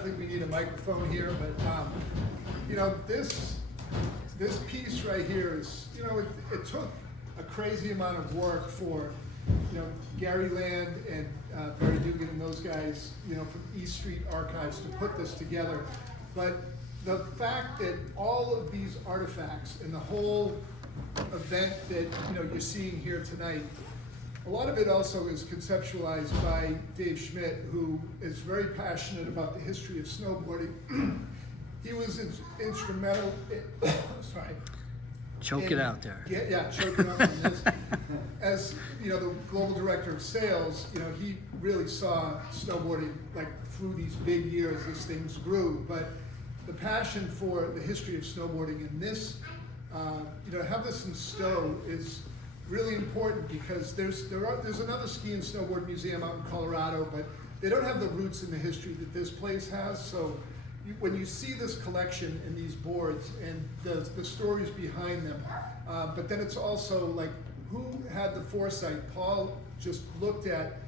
don't think we need a microphone here, but you know, this piece right here is, you know, it took a crazy amount of work for, you know, Gary Land and Barry Dugan and those guys, you know, from East Street Archives to put this together. But the fact that all of these artifacts and the whole event that, you know, you're seeing here tonight, a lot of it also is conceptualized by Dave Schmidt, who is very passionate about the history of snowboarding. He was instrumental, sorry. Choke it out there. Yeah, choke it out on this. As, you know, the global director of sales, you know, he really saw snowboarding like through these big years as things grew. But the passion for the history of snowboarding and this, you know, have this in Stowe is really important because there's another ski and snowboard museum out in Colorado, but they don't have the roots in the history that this place has. So when you see this collection and these boards and the stories behind them, but then it's also like, who had the foresight? Paul just looked at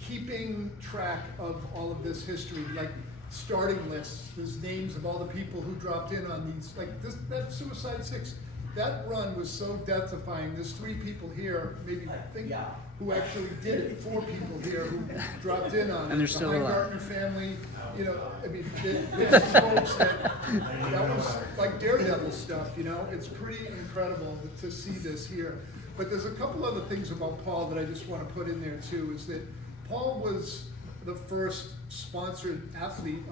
keeping track of all of this history, like starting lists. There's names of all the people who dropped in on these, like that Suicide 6. That run was so death-defying. There's 3 people here, maybe think, who actually did it. 4 people here who dropped in on it. And they're still alive. The Gartner family, you know, I mean, there's some folks that was like daredevil stuff, you know. It's pretty incredible to see this here. But there's a couple other things about Paul that I just want to put in there too, is that Paul was the first sponsored athlete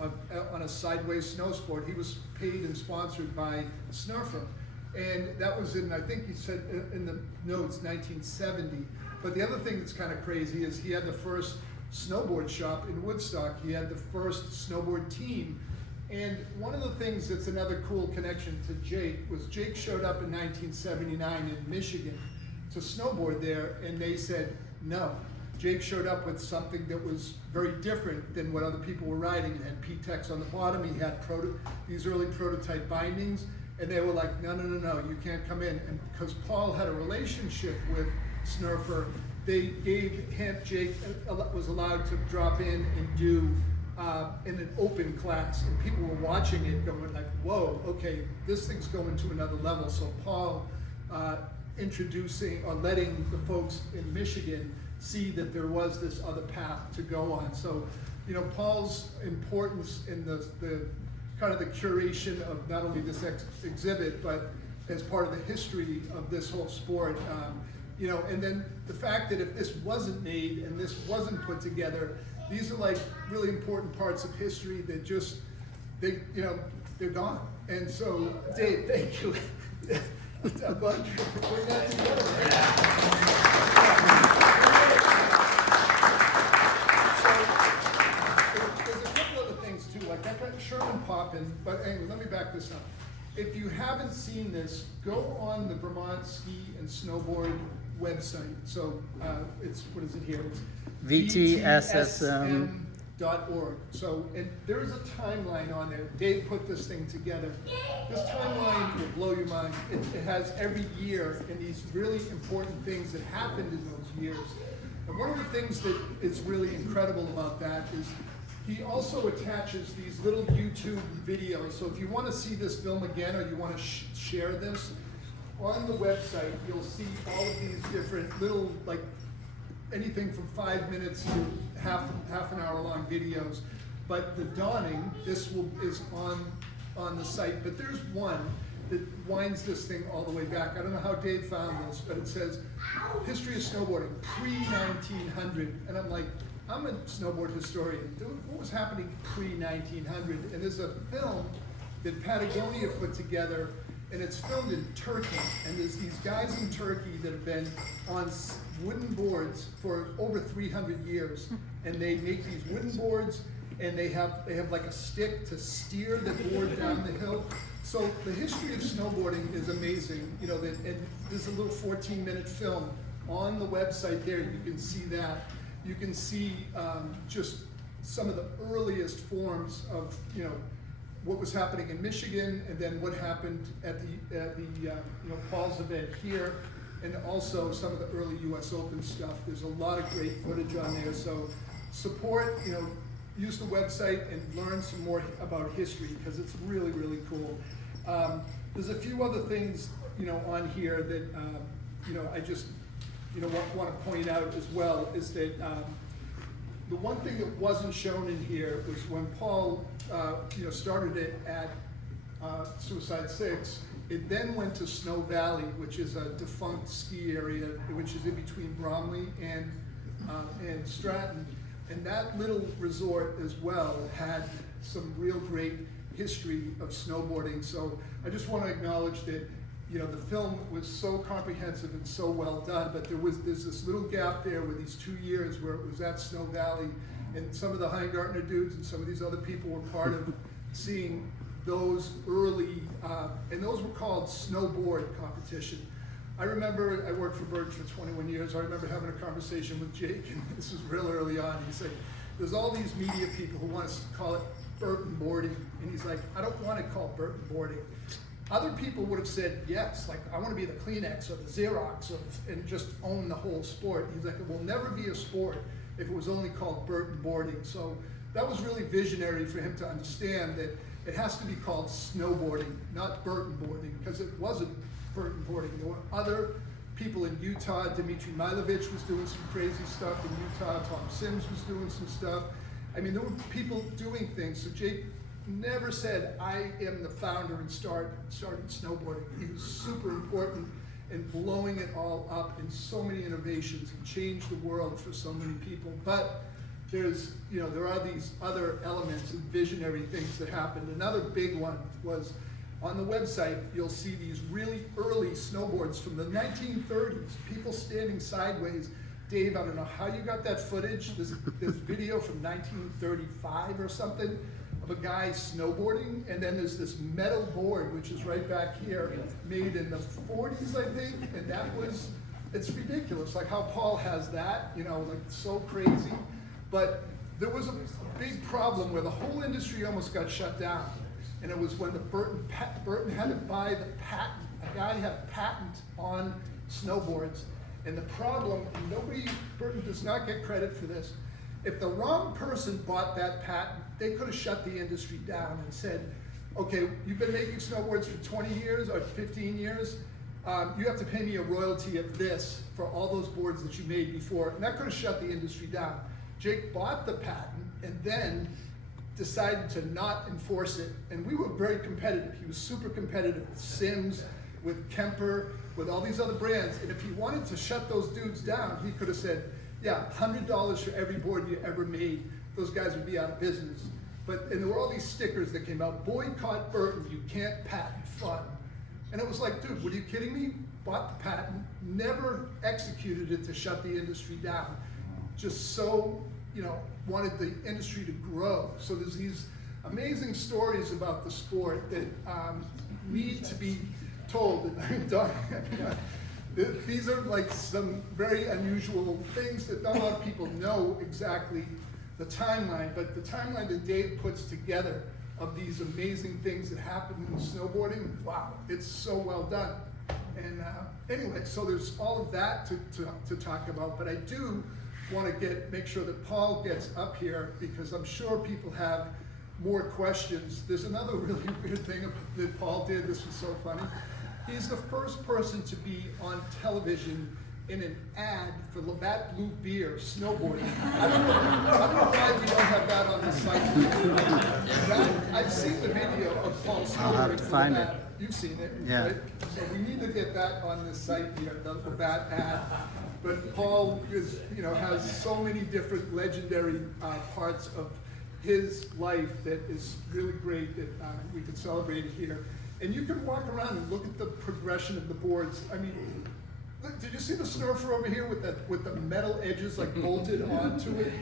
on a sideways snow sport. He was paid and sponsored by Snurfer. And that was in, I think he said in the notes, 1970. But the other thing that's kind of crazy is he had the first snowboard shop in Woodstock. He had the first snowboard team. And one of the things that's another cool connection to Jake was Jake showed up in 1979 in Michigan to snowboard there, and they said no. Jake showed up with something that was very different than what other people were riding. He had P-Tex on the bottom, he had these early prototype bindings, and they were like, no, you can't come in. And because Paul had a relationship with Snurfer, they gave him, Jake was allowed to drop in and do in an open class, and people were watching it going like, whoa, okay, this thing's going to another level. So Paul introducing or letting the folks in Michigan see that there was this other path to go on. So, you know, Paul's importance in the kind of the curation of not only this exhibit, but as part of the history of this whole sport, you know, and then the fact that if this wasn't made and this wasn't put together, these are like really important parts of history that just, you know, they're gone. And so, Dave, thank you. I'm glad you're putting that together. So, there's a couple other things too, like that got Sherman popping, but anyway, let me back this up. If you haven't seen this, go on the Vermont Ski and Snowboard website. So it's, what is it here? It's VTSSM.org. So, and there is a timeline on there. Dave put this thing together. This timeline will blow your mind. It has every year and these really important things that happened in those years. And one of the things that is really incredible about that is he also attaches these little YouTube videos. So if you want to see this film again or you want to share this, on the website you'll see all of these different little, like anything from 5 minutes to half an hour long videos. But the dawning, is on the site, but there's one that winds this thing all the way back. I don't know how Dave found this, but it says, history of snowboarding, pre-1900. And I'm like, I'm a snowboard historian. Dude, what was happening pre-1900? And there's a film that Patagonia put together, and it's filmed in Turkey. And there's these guys in Turkey that have been on wooden boards for over 300 years. And they make these wooden boards, and they have like a stick to steer the board down the hill. So the history of snowboarding is amazing. You know, and there's a little 14-minute film on the website there. You can see that. You can see just some of the earliest forms of, you know, what was happening in Michigan, and then what happened at the you know, Paul's event here, and also some of the early U.S. Open stuff. There's a lot of great footage on there. So support, you know, use the website and learn some more about history, because it's really, really cool. There's a few other things, on here that, I just, want to point out as well, is that the one thing that wasn't shown in here was when Paul, started it at Suicide 6, it then went to Snow Valley, which is a defunct ski area, which is in between Bromley and Stratton. And that little resort as well had some real great history of snowboarding. So I just want to acknowledge that, the film was so comprehensive and so well done, but there's this little gap there with these 2 years where it was at Snow Valley, and some of the Heingartner dudes and some of these other people were part of seeing those early, and those were called snowboard competition. I remember, I worked for Bird for 21 years, I remember having a conversation with Jake, and this was real early on. He said, there's all these media people who want us to call it Burton boarding, and he's like, I don't want to call it Burton boarding. Other people would have said, yes, like I want to be the Kleenex or the Xerox and just own the whole sport. He's like, it will never be a sport if it was only called Burton boarding. So that was really visionary for him to understand that it has to be called snowboarding, not Burton boarding, because it wasn't Burton boarding. There were other people in Utah. Dmitry Milovich was doing some crazy stuff in Utah. Tom Sims was doing some stuff. I mean, there were people doing things. So Jake never said, I am the founder and started snowboarding. He was super important in blowing it all up in so many innovations and changed the world for so many people. But there's, there are these other elements and visionary things that happened. Another big one was on the website, you'll see these really early snowboards from the 1930s, people standing sideways. Dave, I don't know how you got that footage. There's video from 1935 or something of a guy snowboarding, and then there's this metal board, which is right back here, made in the 40s, I think, and it's ridiculous, like how Paul has that, like so crazy. But there was a big problem where the whole industry almost got shut down, and it was when the Burton had to buy the patent. A guy had a patent on snowboards, and the problem, and Burton does not get credit for this, if the wrong person bought that patent, they could have shut the industry down and said, okay, you've been making snowboards for 20 years or 15 years, you have to pay me a royalty of this for all those boards that you made before, and that could have shut the industry down. Jake bought the patent and then decided to not enforce it, and we were very competitive. He was super competitive with Sims, with Kemper, with all these other brands, and if he wanted to shut those dudes down, he could have said, yeah, $100 for every board you ever made. Those guys would be out of business. And there were all these stickers that came out, boycott Burton, you can't patent fun. And it was like, dude, what are you kidding me? Bought the patent, never executed it to shut the industry down. Just so, wanted the industry to grow. So there's these amazing stories about the sport that need to be told. These are like some very unusual things that not a lot of people know exactly the timeline, but the timeline that Dave puts together of these amazing things that happened in snowboarding, wow, it's so well done. And anyway, so there's all of that to talk about, but I do want to make sure that Paul gets up here, because I'm sure people have more questions. There's another really weird thing that Paul did. This was so funny. He's the first person to be on television in an ad for Labatt Blue Beer snowboarding. I don't know why we don't have that on the site. I've seen the video of Paul snowboarding. I'll have to find it. You've seen it, yeah. Right? So we need to get that on this site here, the Labatt ad. But Paul is, has so many different legendary parts of his life that is really great that we can celebrate it here. And you can walk around and look at the progression of the boards. I mean, look, did you see the snurfer over here with the metal edges like bolted onto it?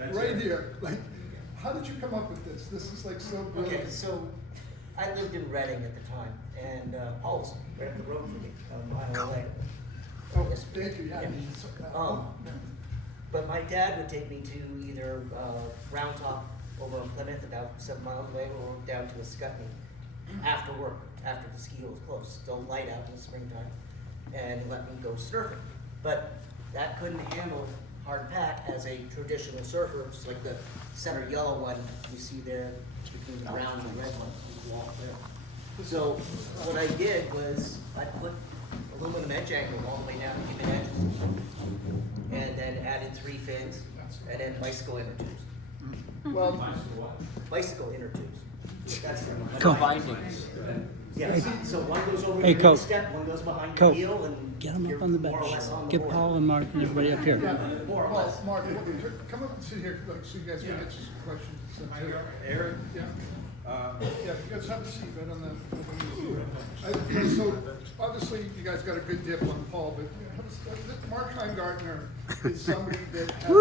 Like, right here. Like, how did you come up with this? This is like so brilliant. Okay, so I lived in Reading at the time, and Paul was right up the road from me, a mile away. Oh, thank you. Yeah. But my dad would take me to either Round Top over in Plymouth, about 7 miles away, or down to a Scutney after work, after the ski hill was closed, still light out in the springtime, and let me go surfing. But that couldn't handle hard pack as a traditional surfer, just like the center yellow one you see there between the brown and the red one, the wall there. So what I did was I put aluminum edge angle all the way down to even edges, and then added 3 fins, and then bicycle inner tubes. Well, Bicycle inner tubes. That's the Cool. bindings. Yeah, so one goes over Hey, your Coke. step, one goes behind Coke. your heel, and Get them you're up on the more or less bench. on the Get board. Paul and Mark and everybody up here. yeah, More or Paul, less. Mark, come up and sit here, like, so you guys can get some questions. Aaron? Yeah. Yeah, you guys have a seat right on the. So obviously you guys got a good dip on Paul, but Mark Heingartner is somebody that has,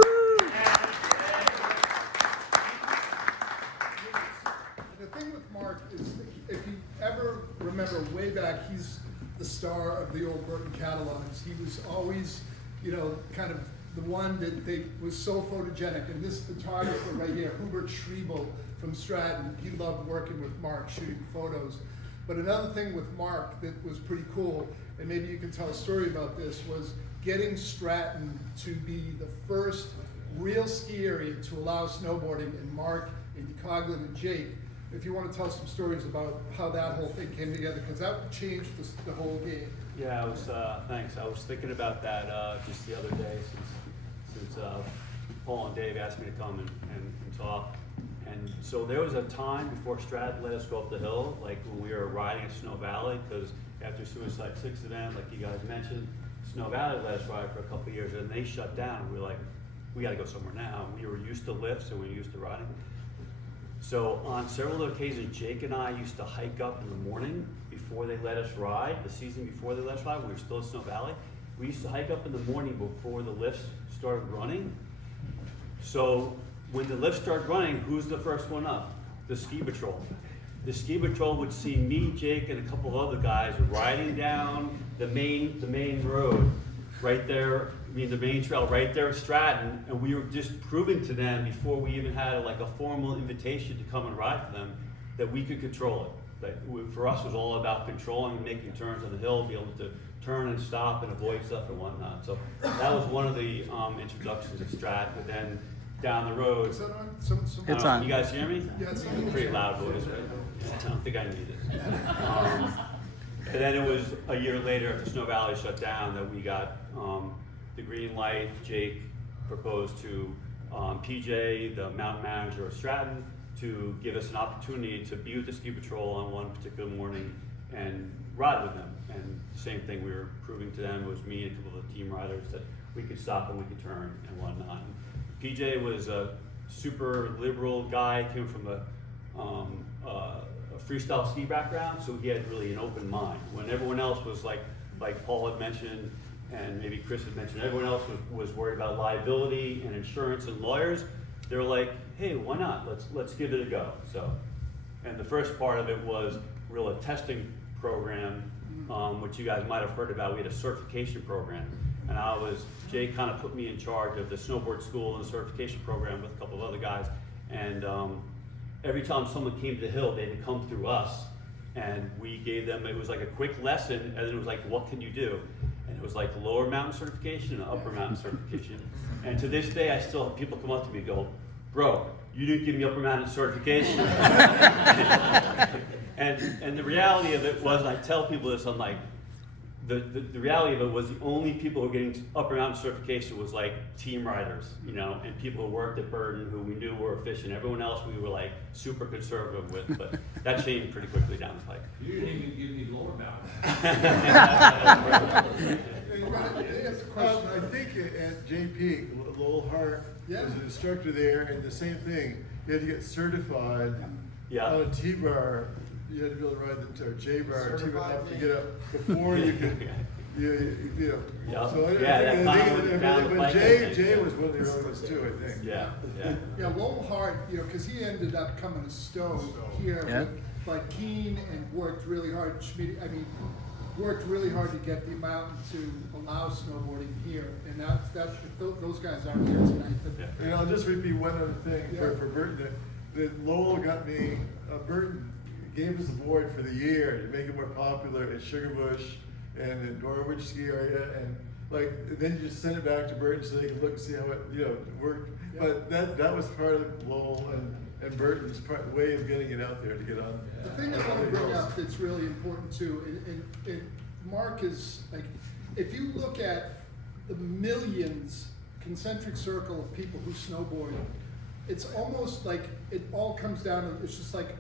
the thing with Mark is if you ever remember way back, he's the star of the old Burton catalogs. He was always, kind of the one that was so photogenic. And this photographer right here, Hubert Schriebel from Stratton, he loved working with Mark, shooting photos. But another thing with Mark that was pretty cool, and maybe you can tell a story about this, was getting Stratton to be the first real ski area to allow snowboarding, and Mark and Coughlin and Jake. If you want to tell some stories about how that whole thing came together, because that changed the whole game. Yeah, thanks. I was thinking about that just the other day since Paul and Dave asked me to come and talk. And so there was a time before Stratton let us go up the hill, like when we were riding at Snow Valley, because after Suicide 6 event, like you guys mentioned, Snow Valley let us ride for a couple of years, and they shut down. We were like, we got to go somewhere now. We were used to lifts, and we were used to riding. So on several occasions, Jake and I used to hike up in the morning before they let us ride, the season before they let us ride, we were still at Snow Valley. We used to hike up in the morning before the lifts started running. So when the lifts started running, who's the first one up? The ski patrol. The ski patrol would see me, Jake, and a couple of other guys riding down the main road right there, the main trail right there at Stratton, and we were just proving to them before we even had a formal invitation to come and ride for them that we could control it. That for us was all about controlling and making turns on the hill, be able to turn and stop and avoid stuff and whatnot. So that was one of the introductions to Stratton. But then down the road, Is that on? It's on. You guys hear me? Yeah, it's on. Pretty loud voice, right? I don't think I need this. And then it was a year later after Snow Valley shut down that we got the green light. Jake proposed to PJ, the mountain manager of Stratton, to give us an opportunity to be with the ski patrol on one particular morning and ride with them. And same thing, we were proving to them, it was me and a couple of the team riders, that we could stop and we could turn and whatnot. PJ was a super liberal guy, came from a freestyle ski background, so he had really an open mind. When everyone else was like Paul had mentioned, and maybe Chris had mentioned, everyone else was worried about liability and insurance and lawyers. They were like, hey, why not? Let's give it a go. So, and the first part of it was a testing program, which you guys might have heard about. We had a certification program, and Jay kind of put me in charge of the snowboard school and the certification program with a couple of other guys. And every time someone came to the hill, they would come through us, and we gave them, it was like a quick lesson, and then it was like, what can you do? And it was like lower mountain certification and upper mountain certification. And to this day, I still have people come up to me and go, bro, you didn't give me upper mountain certification. and the reality of it was, and I tell people this, I'm like, the reality of it was the only people who were getting upper mountain certification was like team riders, and people who worked at Burton who we knew were efficient. Everyone else we were like super conservative with, but that changed pretty quickly down the pike. You didn't even give me lower mountain. I think at JP, Lowell Hart was an instructor there, and the same thing. You had to get certified on a T-bar. You had to be able to ride the J-bar, T-bar up to get up before you could. So I think Jay was one of the early ones too, I think. Yeah, Lowell Hart, because he ended up coming to Stowe here with Keene and worked really hard. Worked really hard to get the mountain to allow snowboarding here, and those guys aren't here tonight. And I'll just repeat one other thing for Burton. That Lowell got me. Burton gave us a board for the year to make it more popular at Sugarbush and in Norwich ski area, and like, and then you just send it back to Burton so they can look and see how it, worked. But that was part of Lowell and Burton's way of getting it out there to get on. The thing I want to bring up that's really important too, and Mark is like, if you look at the millions concentric circle of people who snowboard, it's almost like it all comes down to, it's just like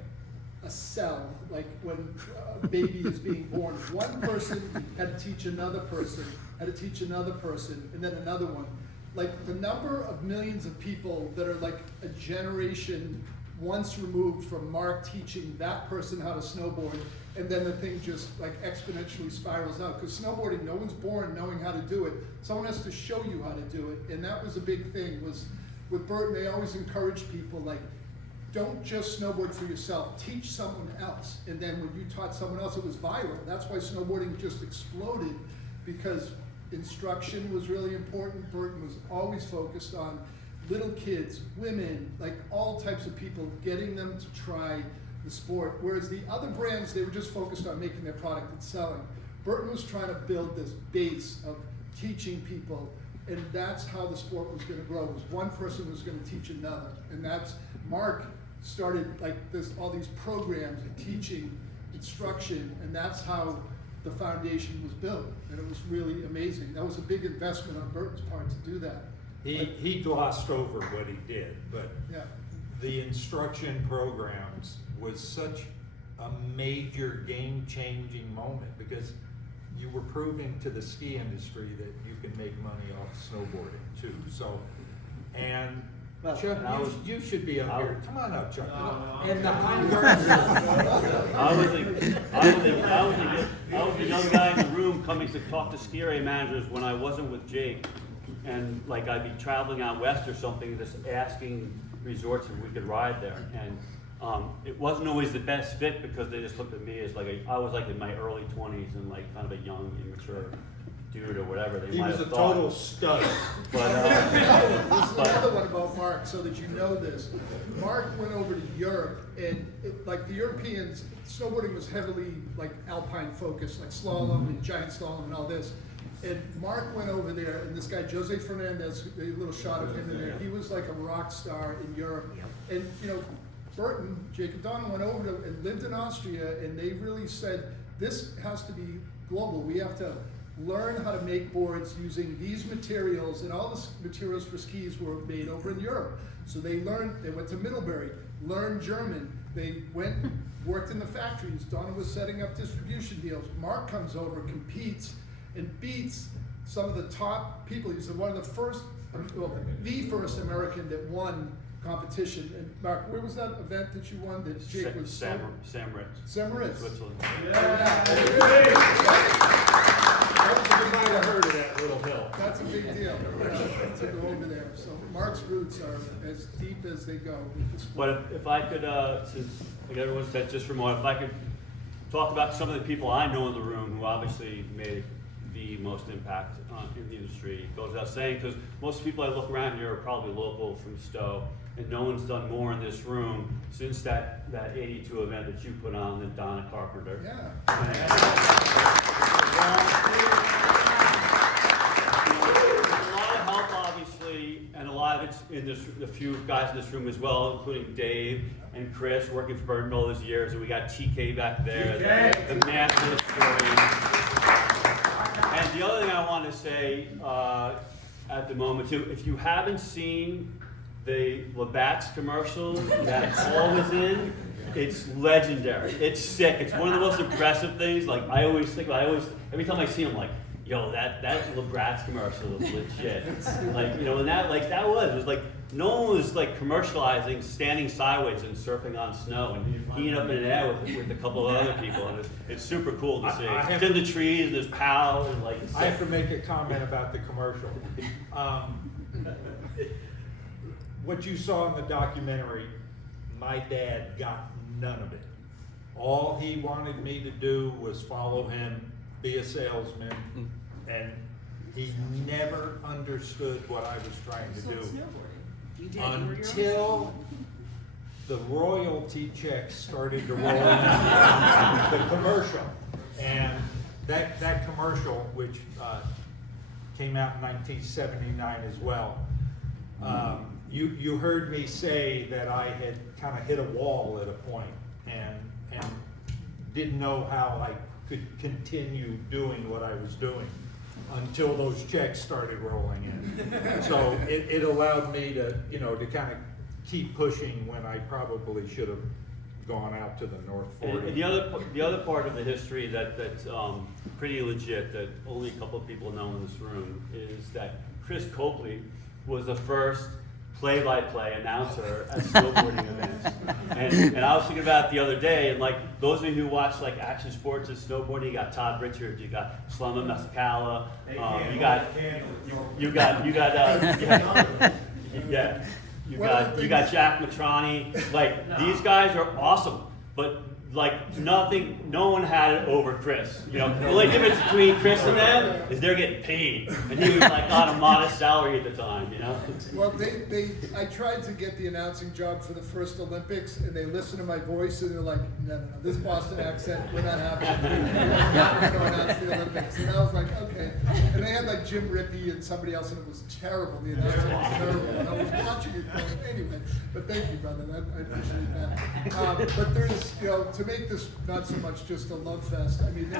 a cell, like when a baby is being born. One person had to teach another person, had to teach another person, and then another one. Like the number of millions of people that are like a generation once removed from Mark teaching that person how to snowboard, and then the thing just like exponentially spirals out. Because snowboarding, no one's born knowing how to do it. Someone has to show you how to do it, and that was a big thing. Was with Burton, they always encourage people like, don't just snowboard for yourself, teach someone else. And then when you taught someone else, it was viral. That's why snowboarding just exploded, because instruction was really important. Burton was always focused on little kids, women, like all types of people, getting them to try the sport. Whereas the other brands, they were just focused on making their product and selling. Burton was trying to build this base of teaching people, and that's how the sport was gonna grow, was one person was gonna teach another. And that's, Mark started like this, all these programs of teaching, instruction, and that's how the foundation was built. And it was really amazing. That was a big investment on Burton's part to do that. He glossed over what he did, but Yeah. the instruction programs was such a major game-changing moment, because you were proving to the ski industry that you can make money off snowboarding too. So, and Well, Chuck, and I was- you should be up here. Come on up, Chuck. And the I was a young guy in the room coming to talk to ski area managers when I wasn't with Jake. And like I'd be traveling out west or something, just asking resorts if we could ride there. And it wasn't always the best fit, because they just looked at me as like I was like in my early 20s and like kind of a young, immature dude or whatever they He might was a have thought. total stud. But, This is another one about Mark, so that you know this. Mark went over to Europe, and like the Europeans, snowboarding was heavily like alpine focused, like slalom and giant slalom and all this. And Mark went over there, and this guy Jose Fernandez, a little shot of him in there, he was like a rock star in Europe. And Burton, Jacob Donald went over to and lived in Austria, and they really said, this has to be global. We have to learn how to make boards using these materials, and all the materials for skis were made over in Europe. So they went to Middlebury, learned German, they went, worked in the factories. Donna was setting up distribution deals. Mark comes over, competes, and beats some of the top people. He's one of the first, well, the first American that won competition. And Mark, where was that event that you won that Jake was so? Sam Ritz. Sam Ritz. Switzerland. You might have heard of that little hill. That's a big deal, to go over there. So Mark's roots are as deep as they go with the sport. But if I could, since like everyone said just for a moment, if I could talk about some of the people I know in the room who obviously made the most impact in the industry. It goes without saying, because most people I look around here are probably local from Stowe, and no one's done more in this room since that 82 event that you put on than Donna Carpenter. Yeah. A lot of help, obviously, and a lot of it's in this, a few guys in this room as well, including Dave and Chris, working for Burton all those years, and we got TK back there, the master historian. And the other thing I want to say at the moment too, if you haven't seen the Labatt's commercial that Paul was in, it's legendary. It's sick. It's one of the most impressive things. Like I always think about, every time I see him, like, yo, that Labatt's commercial is legit. Like, and that was like, no one was like commercializing standing sideways and surfing on snow, and he ended up in an air with a couple of other people, and it's super cool to see. It's in the trees, and there's POW, and like. I have to make a comment about the commercial. What you saw in the documentary, my dad got none of it. All he wanted me to do was follow him, be a salesman, and he never understood what I was trying to do. Until the royalty checks started to roll in the commercial. And that commercial, which came out in 1979 as well. You heard me say that I had kind of hit a wall at a point and didn't know how I could continue doing what I was doing until those checks started rolling in. So it allowed me to, to kind of keep pushing when I probably should have gone out to the North 40. And the other part of the history that's pretty legit, that only a couple of people know in this room, is that Chris Copley was the first play-by-play announcer at snowboarding events. And I was thinking about it the other day, and like those of you who watch like action sports and snowboarding, you got Todd Richards, you got Slumma Masakala, you got Jack Matrani. Like these guys are awesome, but like no one had it over Chris. The only difference between Chris and them is they're getting paid, and he was like on a modest salary at the time. Well, I tried to get the announcing job for the first Olympics, and they listened to my voice, and they're like, no, this Boston accent, we're not happy. We're not going to announce the Olympics. And I was like, okay. And they had like Jim Rippey and somebody else, and it was terrible. The announcing was terrible. And I was watching it going, anyway. But thank you, brother. I appreciate that. But there's, to make this not so much just a love fest, I mean, they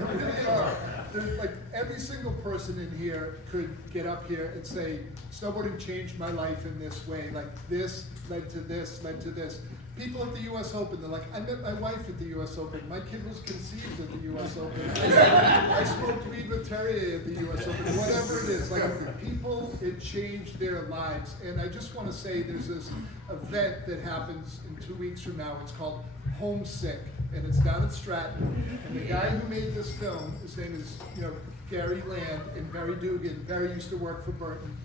really are. There's like every single person in here could get up here and say, snowboarding changed my life in this way. Like this led to this, led to this. People at the U.S. Open, they're like, I met my wife at the U.S. Open. My kid was conceived at the U.S. Open. I smoked weed with Terrier at the U.S. Open. Whatever it is, like people, it changed their lives. And I just want to say there's this event that happens in 2 weeks from now. It's called Homesick, and it's down at Stratton. And the guy who made this film, his name is, Gary Land and Barry Dugan. Barry used to work for Burton.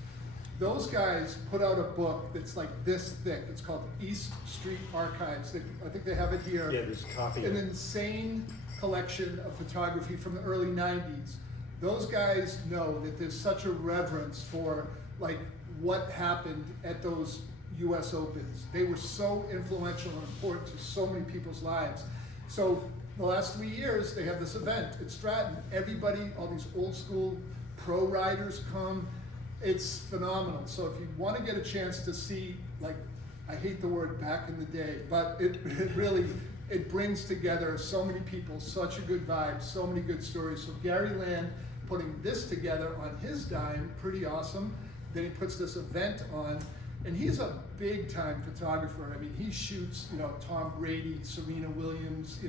Those guys put out a book that's like this thick. It's called East Street Archives. I think they have it here. Yeah, there's a copy. An insane collection of photography from the early 90s. Those guys know that there's such a reverence for like what happened at those US Opens. They were so influential and important to so many people's lives. So the last 3 years, they have this event at Stratton. Everybody, all these old school pro riders come. It's phenomenal. So if you want to get a chance to see, like, I hate the word back in the day, but it really, it brings together so many people, such a good vibe, so many good stories. So Gary Land putting this together on his dime, pretty awesome. Then he puts this event on, and he's a big time photographer. I mean, he shoots, Tom Brady, Serena Williams,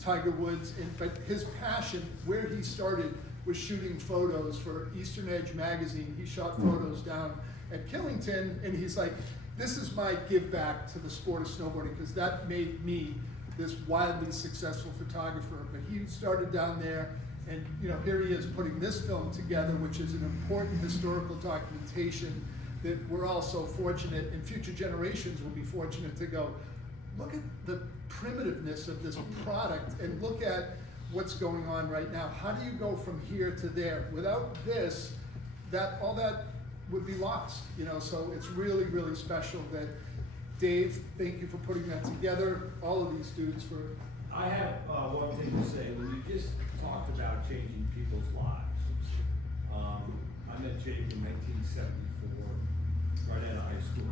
Tiger Woods, but his passion, where he started, was shooting photos for Eastern Edge magazine. He shot photos down at Killington, and he's like, this is my give back to the sport of snowboarding, because that made me this wildly successful photographer. But he started down there, and here he is putting this film together, which is an important historical documentation that we're all so fortunate, and future generations will be fortunate to go, look at the primitiveness of this product, and look at what's going on right now. How do you go from here to there? Without this, all that would be lost. So it's really, really special that Dave, thank you for putting that together. All of these dudes for. I have one thing to say. When you just talked about changing people's lives, I met Jake in 1974, right out of high school.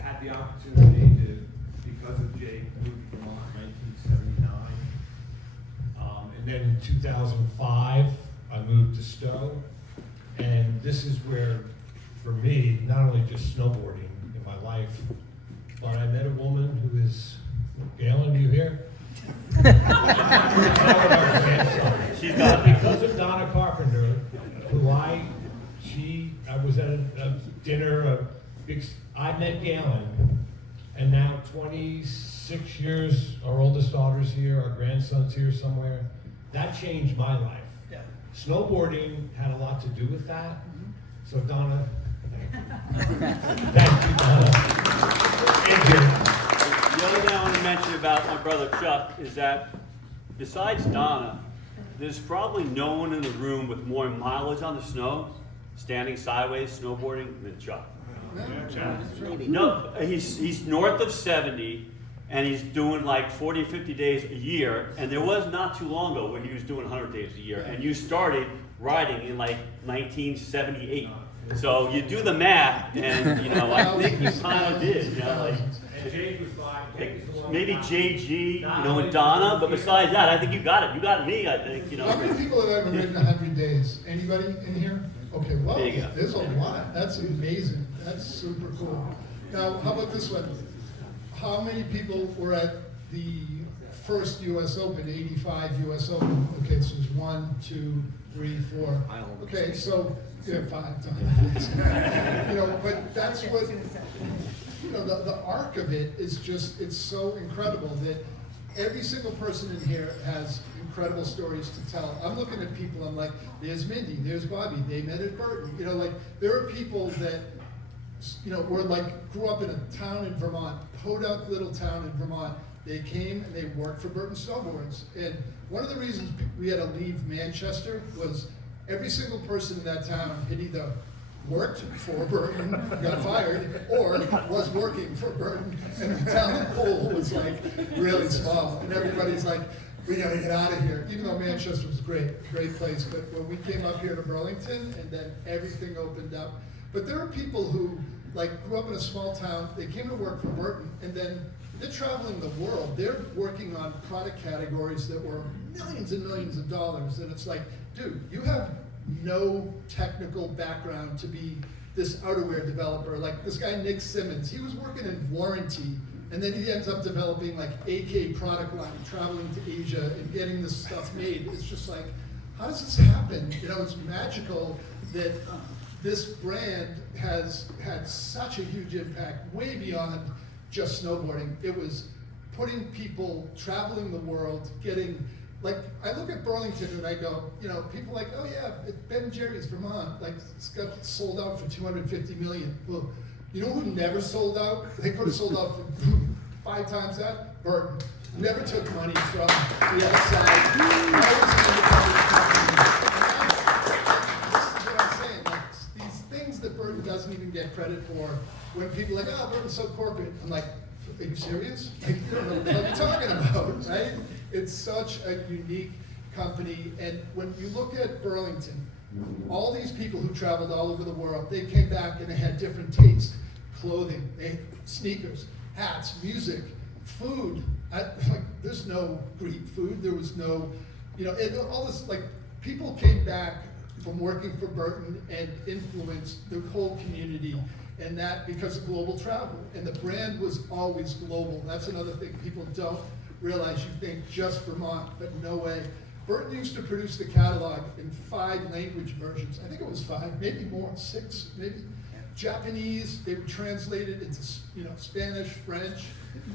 Had the opportunity to, because of Jake, move to Vermont in 1979. And then in 2005, I moved to Stowe. And this is where, for me, not only just snowboarding in my life, but I met a woman who is, Galen, you here? She's got because of Donna Carpenter, who I was at a dinner, I met Galen, and now 26 years, our oldest daughter's here, our grandson's here somewhere. That changed my life. Yeah. Snowboarding had a lot to do with that. So Donna, thank you, Donna. Thank you. The other thing I want to mention about my brother Chuck is that besides Donna, there's probably no one in the room with more mileage on the snow, standing sideways snowboarding, than Chuck. No, he's north of 70, and he's doing like 40, 50 days a year, and there was not too long ago when he was doing 100 days a year, and you started riding in like 1978. So you do the math, and you know, I think you kind of did, you know, like And Jake was fine. Jake was the one maybe behind. JG, you know, and Donna, but besides that, I think you got it. You got me, I think, you know. How many people have ever ridden 100 days? Anybody in here? Okay, well, There you go. there's a lot. That's amazing. That's super cool. Now, how about this one? How many people were at the first US Open, 85 US Open? Okay, so there's 1, 2, 3, 4. Okay, so, yeah, 5 times. You know, but that's what, you know, the arc of it is just, it's so incredible that every single person in here has incredible stories to tell. I'm looking at people, I'm like, there's Mindy, there's Bobby, they met at Burton. You know, like, there are people that, you know, were like, grew up in a town in Vermont, podunk little town in Vermont. They came and they worked for Burton Snowboards. And one of the reasons we had to leave Manchester was every single person in that town had either worked for Burton, got fired, or was working for Burton. And the talent pool was like really small. And everybody's like, we gotta get out of here. Even though Manchester was great place. But when we came up here to Burlington, and then everything opened up. But there are people who like grew up in a small town, they came to work for Burton, and then they're traveling the world. They're working on product categories that were millions and millions of dollars. And it's like, dude, you have no technical background to be this outerwear developer. Like this guy, Nick Simmons, he was working in warranty, and then he ends up developing like AK product line, traveling to Asia and getting this stuff made. It's just like, how does this happen? You know, it's magical that this brand has had such a huge impact, way beyond just snowboarding. It was putting people traveling the world, getting, like, I look at Burlington and I go, you know, people like, oh yeah, Ben & Jerry's Vermont, like, it's got sold out for 250 million. Well, you know who never sold out? They could have sold out for 5 times that? Burton. Never took money from the outside. Always an independent company. This is what I'm saying, like, these things that Burton doesn't even get credit for, when people are like, oh, Burton's so corporate, I'm like, are you serious? Like, you don't know what the hell you're talking about, right? It's such a unique company, and when you look at Burlington, all these people who traveled all over the world, they came back and they had different tastes. Clothing, sneakers, hats, music, food. Like, there's no Greek food, there was no, you know, and all this, like, people came back from working for Burton and influenced the whole community, and that because of global travel. And the brand was always global. That's another thing people don't realize. You think just Vermont, but no way. Burton used to produce the catalog in 5 language versions. I think it was 5, maybe more, 6, maybe. Japanese, they would translate it into, you know, Spanish, French,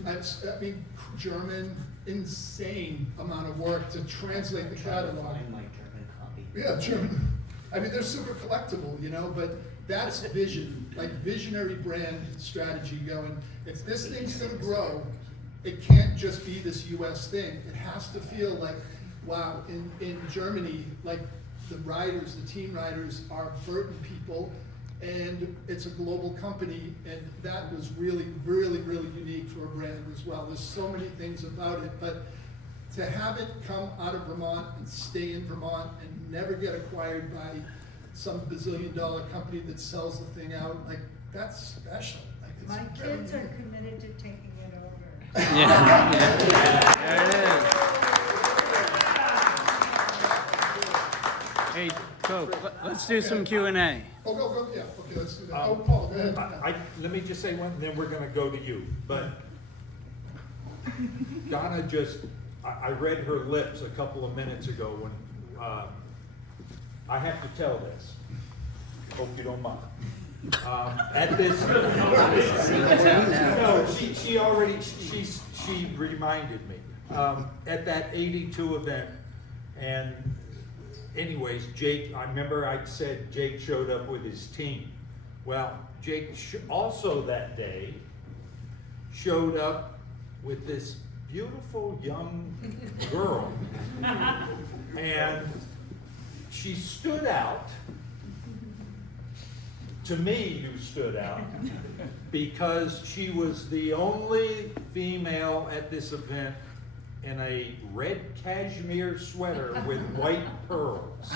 I mean, German. Insane amount of work to translate the catalog. Find my German copy. Yeah, German. I mean, they're super collectible, you know, but that's vision, like visionary brand strategy going, if this thing's gonna grow, it can't just be this US thing. It has to feel like, wow, in Germany, like the riders, the team riders are Burton people, and it's a global company, and that was really, really, really unique for a brand as well. There's so many things about it, but to have it come out of Vermont and stay in Vermont and never get acquired by some bazillion-dollar company that sells the thing out, like, that's special. Like, it's My very kids are unique. committed to taking it over. Yeah. There it is. Hey, Cope, let's do some Q&A. Oh, go, yeah, okay, let's do that. Oh, Paul, go ahead. Let me just say one, and then we're gonna go to you, but Donna just, I read her lips a couple of minutes ago when, I have to tell this, hope you don't mind. At this, no, she reminded me, at that 82 event, and anyways, Jake, I remember I said Jake showed up with his team. Well, Jake also that day showed up with this beautiful young girl, and she stood out to me, who stood out, because she was the only female at this event in a red cashmere sweater with white pearls.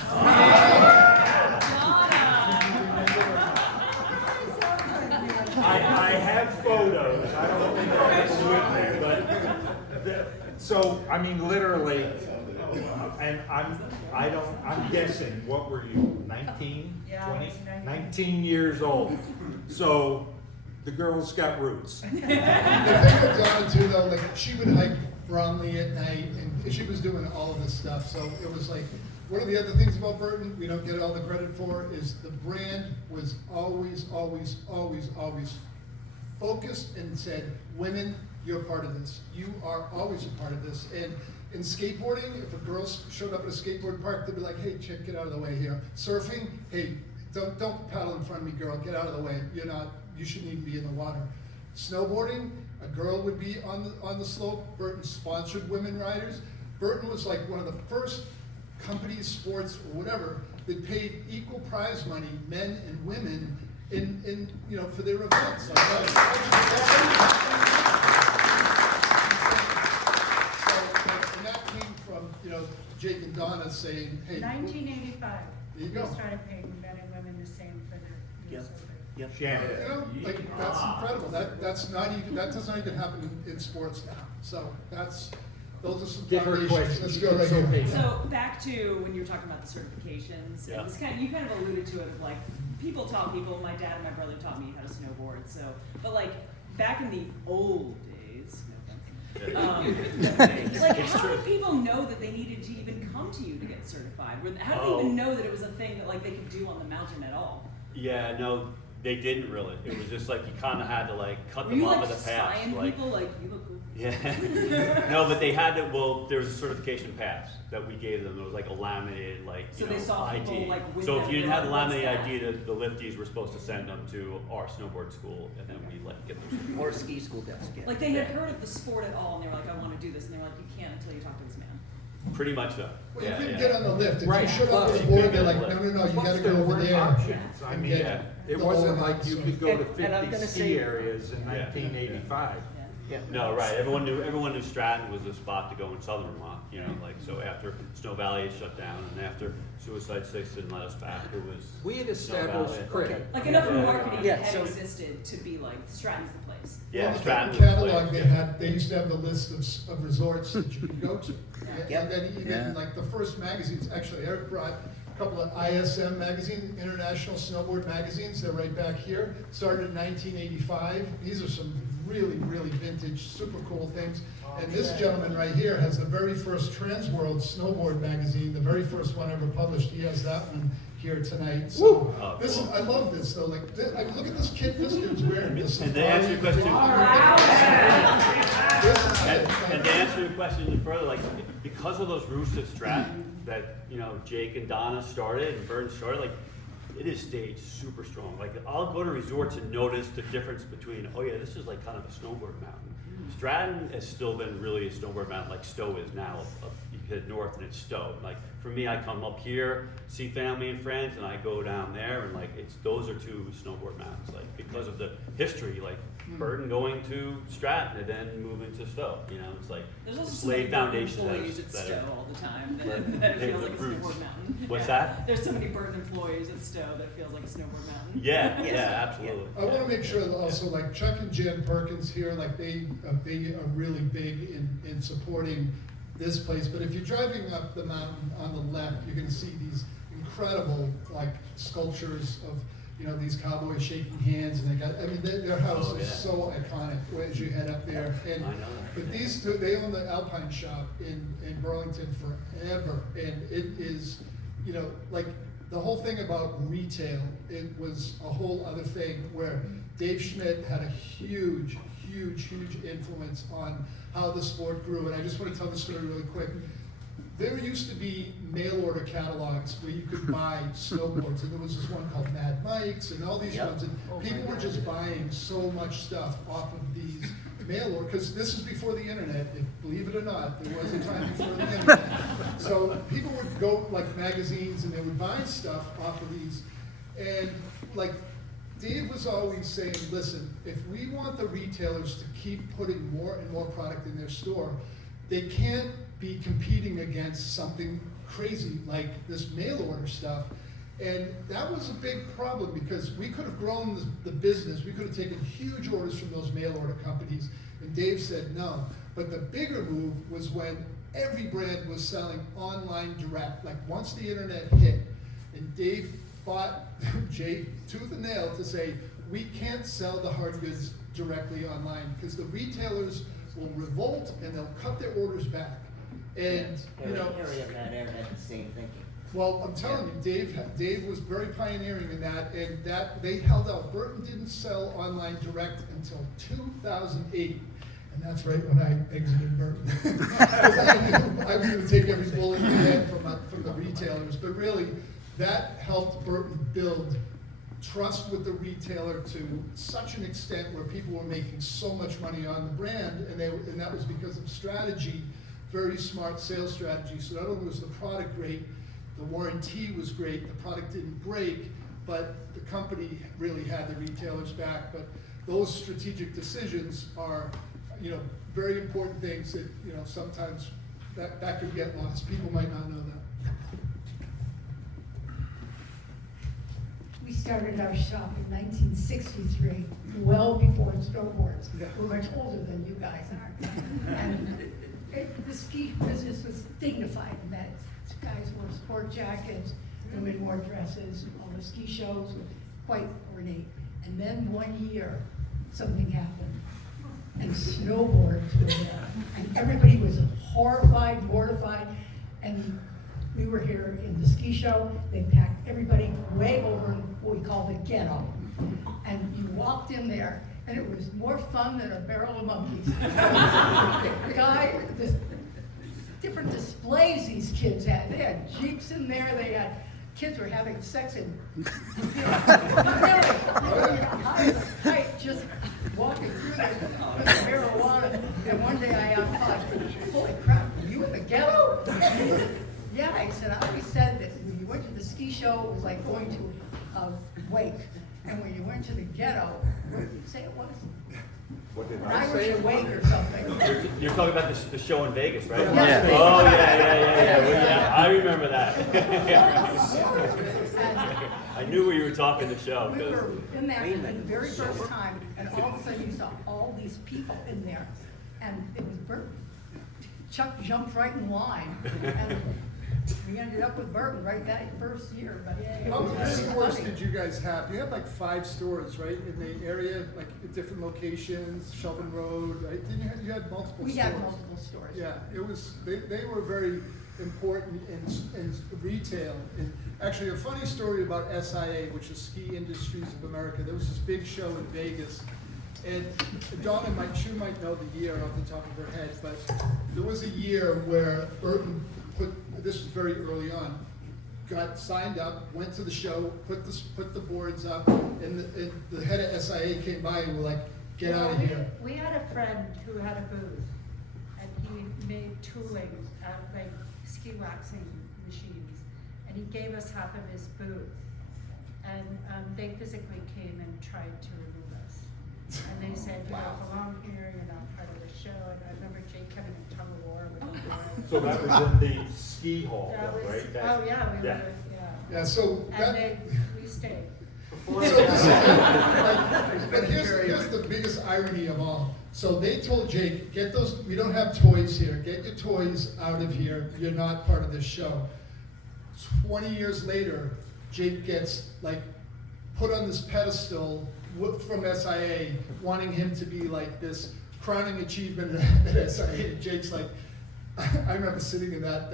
I have photos. I don't think I have them with me, but so I mean, literally, and I'm guessing. What were you? 19, Yeah, 20, I was 19. 19 years old. So the girl's got roots. The thing with Donna too, though, like she would hike Bromley at night, and she was doing all of this stuff. So it was like one of the other things about Burton we don't get all the credit for is the brand was always focused and said, "Women, you're part of this. You are always a part of this." And in skateboarding, if a girl showed up at a skateboard park, they'd be like, "Hey, chick, get out of the way here." Surfing, "Hey, don't paddle in front of me, girl. Get out of the way. You shouldn't even be in the water." Snowboarding, a girl would be on the slope. Burton sponsored women riders. Burton was like one of the first companies, sports or whatever, that paid equal prize money, men and women, in for their events. So, and that came from Jake and Donna saying, "Hey." 1985. There you go. They started paying men and women the same for their US Open. Yep. Shannon. That's incredible. That does not even happen in sports now. So those are some Get her foundations. question. Let's go right here. So back to when you were talking about the certifications, Yeah. and this you kind of alluded to it of like people taught people. My dad and my brother taught me how to snowboard. So, but like back in the old days, like how did people know that they needed to even come to you to get certified? How did they even know that it was a thing that like they could do on the mountain at all? Yeah, no, they didn't really. It was just like you kind of had to like cut Were them you off like at the pass. spying Like, people like you look cool? yeah. No, but they had to. Well, there was a certification pass that we gave them. It was like a laminated, like So they saw ID. people, like, with so them, if you didn't they're have the like, laminated "What's ID, that?" the lifties were supposed to send them to our snowboard school, and then we like get them. Or ski school desk, yeah. Like they had heard of the sport at all, and they were like, "I want to do this," and they were like, "You can't until you talk to this man." Pretty much so. Well, Yeah, you couldn't yeah. get on the lift. If Right. you showed up Plus, at you the board, couldn't they're like, get "No, on the no, you Plus, gotta there go over weren't there." options. I and mean, get it the wasn't whole like you amount, could go to And I'm 50 gonna ski say- areas in Yeah. 1985. Yeah. No, right. Everyone knew Stratton was the spot to go in southern Vermont. Like so after Snow Valley shut down and after Suicide Six didn't let us back, it was. We had Snow established Valley. credit. Like enough Yeah. marketing Yeah, had so- existed to be like Stratton's the place. Yeah, Well, Stratton the was the catalog place. they used to have the list of resorts that you could go to. Yeah. And then even Yeah. like the first magazines, actually Eric brought a couple of ISM magazine, International Snowboard magazines, they're right back here, started in 1985. These are some really vintage, super cool things. And this gentleman right here has the very first Trans World Snowboard magazine, the very first one ever published. He has that one here tonight. So Oh, this cool. is, I love this though. Like, I mean, look at this kid. This dude's wearing this. And to answer your question, This is it. and to answer your question further, like because of those roots at Stratton that Jake and Donna started and Burton started, like it is staged super strong. Like I'll go to resorts and notice the difference between, oh yeah, this is like kind of a snowboard mountain. Stratton has still been really a snowboard mountain like Stowe is now. You head north and it's Stowe. Like for me, I come up here, see family and friends, and I go down there, and like those are two snowboard mountains. Like because of the history, like Burton going to Stratton and then moving to Stowe. It's like There's also so slave many foundation employees at that Stowe are- all the time Right. that it They feels have like a the snowboard roots. mountain. What's Yeah. that? There's so many Burton employees at Stowe that feels like a snowboard mountain. Yeah, Yes. yeah, absolutely. I want to make sure that also like Chuck and Jan Perkins here, like they are really big in supporting this place. But if you're driving up the mountain on the left, you're going to see these incredible like sculptures of these cowboys shaking hands, and their house Oh, is yeah. so iconic as you head up there. And I know that. but these two, they own the Alpine shop in Burlington forever, and it is like the whole thing about retail, it was a whole other thing where Dave Schmidt had a huge influence on how the sport grew. And I just want to tell the story really quick. There used to be mail order catalogs where you could buy snowboards, and there was this one called Mad Mike's and all these Yep. ones, and people were just buying so much stuff off of these mail order, because this is before the internet, believe it or not, there was a time before the internet. So people would go like magazines and they would buy stuff off of these, and like Dave was always saying, listen, if we want the retailers to keep putting more and more product in their store, they can't be competing against something crazy like this mail order stuff. And that was a big problem because we could have grown the business, we could have taken huge orders from those mail order companies, and Dave said no. But the bigger move was when every brand was selling online direct, like once the internet hit, and Dave fought Jake tooth and nail to say, we can't sell the hard goods directly online because the retailers will revolt and they'll cut their orders back. And, you know. Harry and Matt Aaron had the same thinking. Well, I'm telling you, Dave was very pioneering in that, and that they held out. Burton didn't sell online direct until 2008, and that's right when I exited Burton. Because I knew I was going to take every bullet we had from the retailers, but really, that helped Burton build trust with the retailer to such an extent where people were making so much money on the brand, and that was because of strategy, very smart sales strategy. So not only was the product great, the warranty was great, the product didn't break, but the company really had the retailers back. But those strategic decisions are, you know, very important things that, you know, sometimes that could get lost. People might not know that. We started our shop in 1963, well before snowboards. Yeah. We're much older than you guys are. And the ski business was dignified in that guys wore sport jackets, women wore dresses, all the ski shows were quite ornate. And then one year, something happened, and snowboards were there. And everybody was horrified, mortified, and we were here in the ski show. They packed everybody way over in what we call the ghetto. And you walked in there, and it was more fun than a barrel of monkeys. The guy, this different displays these kids had. They had Jeeps in there, they had, kids were having sex in, I just walking through there with marijuana. And one day I asked, holy crap, are you in the ghetto? Yeah, I said, I always said that when you went to the ski show, it was like going to a wake. And when you went to the ghetto, what did you say it was? What did An I Irish say? wake or something. You're talking about the show in Vegas, right? Yeah. Oh, yeah. Well, yeah, I remember that. I knew we were talking the show. We were in there for the very first time, and all of a sudden you saw all these people in there, and it was Burton. Chuck jumped right in line, and we ended up with Burton right that first year. But How many stores did you guys have? You had like 5 stores, right, in the area, like at different locations, Shelburne Road, right? Didn't you had multiple stores? we had multiple stores. Yeah, it was, they were very important in retail. And actually, a funny story about SIA, which is Ski Industries of America. There was this big show in Vegas, and Donna might know the year off the top of her head, but there was a year where Burton this was very early on, got signed up, went to the show, put the boards up, and the head of SIA came by and were like, get out of here. We had a friend who had a booth, and he made tooling out of like ski waxing machines, and he gave us half of his booth. And they physically came and tried to remove us. And they said, you don't belong here, you're not part of the show. And I remember Jake having a tug of war with him. So that was in the ski hall, That was, right? oh yeah, we Yeah. were, yeah. Yeah, so And we stayed. So this is, like, but here's the biggest irony of all. So they told Jake, get those, we don't have toys here, get your toys out of here, you're not part of this show. 20 years later, Jake gets like put on this pedestal from SIA, wanting him to be like this crowning achievement at SIA. And Jake's like, I remember sitting in that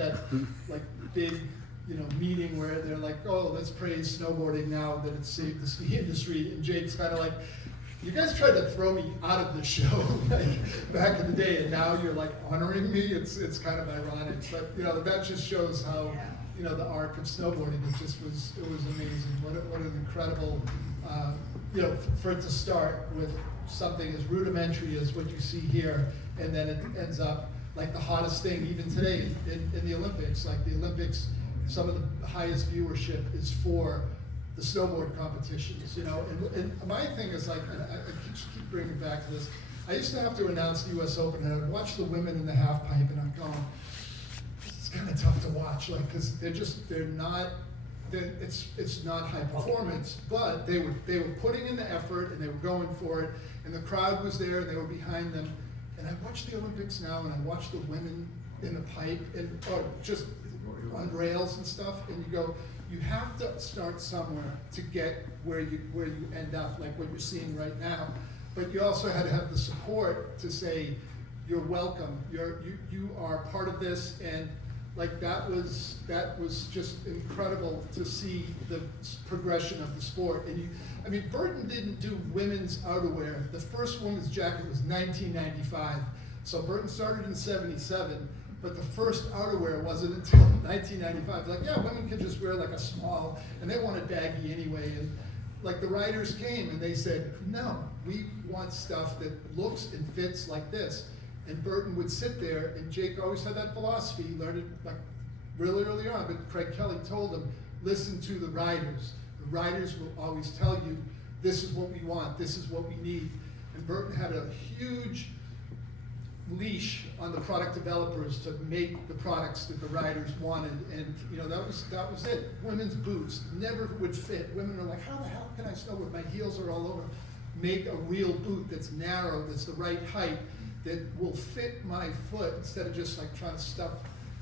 like big, you know, meeting where they're like, oh, let's praise snowboarding now that it's saved the ski industry. And Jake's kind of like, you guys tried to throw me out of the show like back in the day, and now you're like honoring me. It's kind of ironic, but you know that just shows how you know the arc of snowboarding. It was amazing. What an incredible you know for it to start with something as rudimentary as what you see here, and then it ends up like the hottest thing even today in the Olympics. Like the Olympics, some of the highest viewership is for the snowboard competitions, you know, and my thing is like, and I keep bringing it back to this, I used to have to announce the US Open, and I'd watch the women in the half pipe, and I'm going, it's kind of tough to watch, like, because it's not high performance, but they were putting in the effort, and they were going for it, and the crowd was there, and they were behind them, and I watch the Olympics now, and I watch the women in the pipe, and just on rails and stuff, and you go, you have to start somewhere to get where you end up, like what you're seeing right now. But you also had to have the support to say, you're welcome, you are part of this, and like that was just incredible to see the progression of the sport. And I mean, Burton didn't do women's outerwear. The first women's jacket was 1995. So Burton started in 77, but the first outerwear wasn't until 1995. Like, yeah, women can just wear like a small, and they want a baggy anyway. And like the riders came and they said, no, we want stuff that looks and fits like this. And Burton would sit there, and Jake always had that philosophy. He learned it like really early on, but Craig Kelly told him, listen to the riders. The riders will always tell you, this is what we want, this is what we need. And Burton had a huge leash on the product developers to make the products that the riders wanted, and you know, that was it. Women's boots never would fit. Women are like, how the hell can I snowboard? My heels are all over. Make a real boot that's narrow, that's the right height, that will fit my foot, instead of just like trying to stuff,